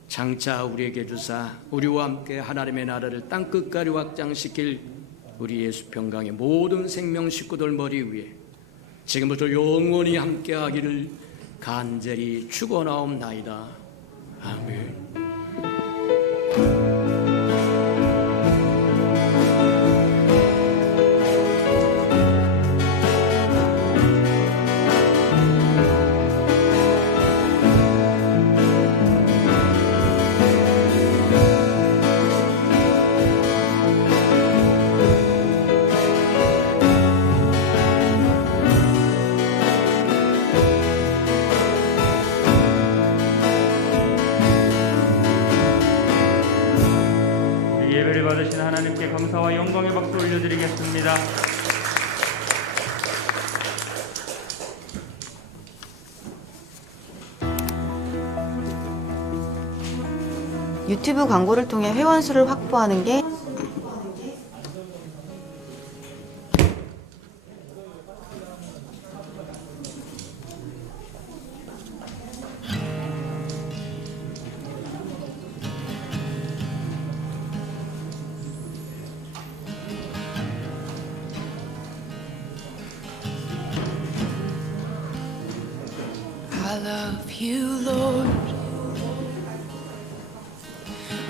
장차 우리에게 주사 우리와 함께 하나님의 나라를 땅끝까지 확장시킬 우리 예수 평강의 모든 생명 식구들 머리 위에 지금부터 영원히 함께하기를 간절히 축원하옵나이다. 아멘. 예배를 받으신 하나님께 감사와 영광의 박수 올려드리겠습니다. 유튜브 광고를 통해 회원수를 확보하는 게 I love you, Lord.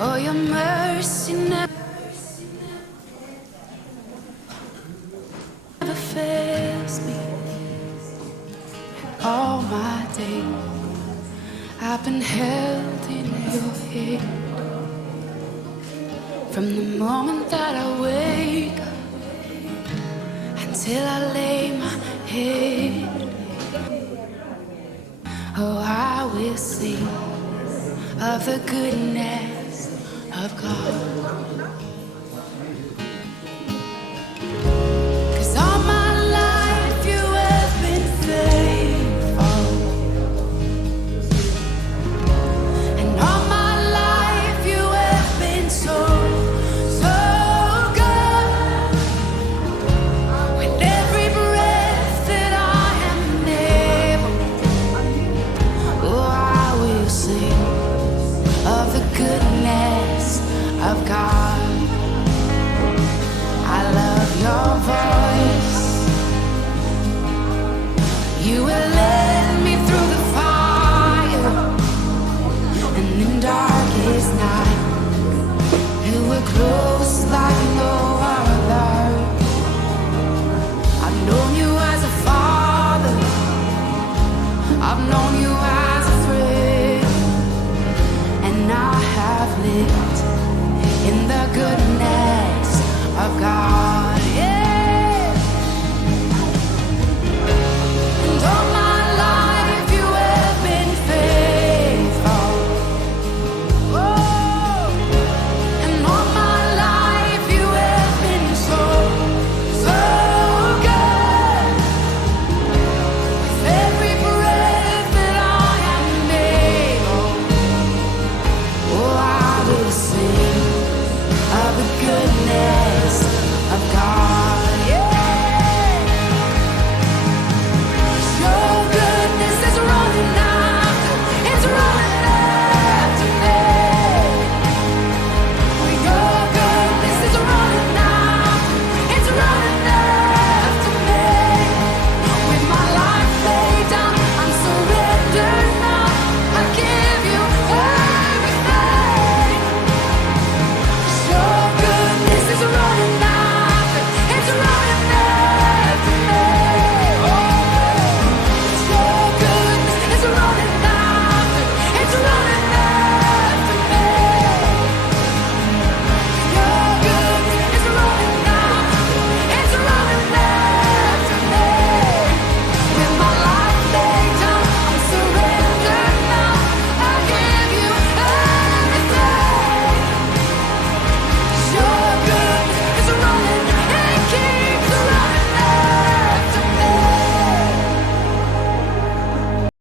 Oh, your mercy never fails me. All my days I've been held in your hand. From the moment that I wake up until I lay my head. Oh, I will sing of the goodness of God. 'Cause all my life you have been faithful, and all my life you have been so, so good. With every breath that I am able, oh, I will sing of the goodness of God. I love your voice. You will lead me through the fire, and in darkest night, you were close like no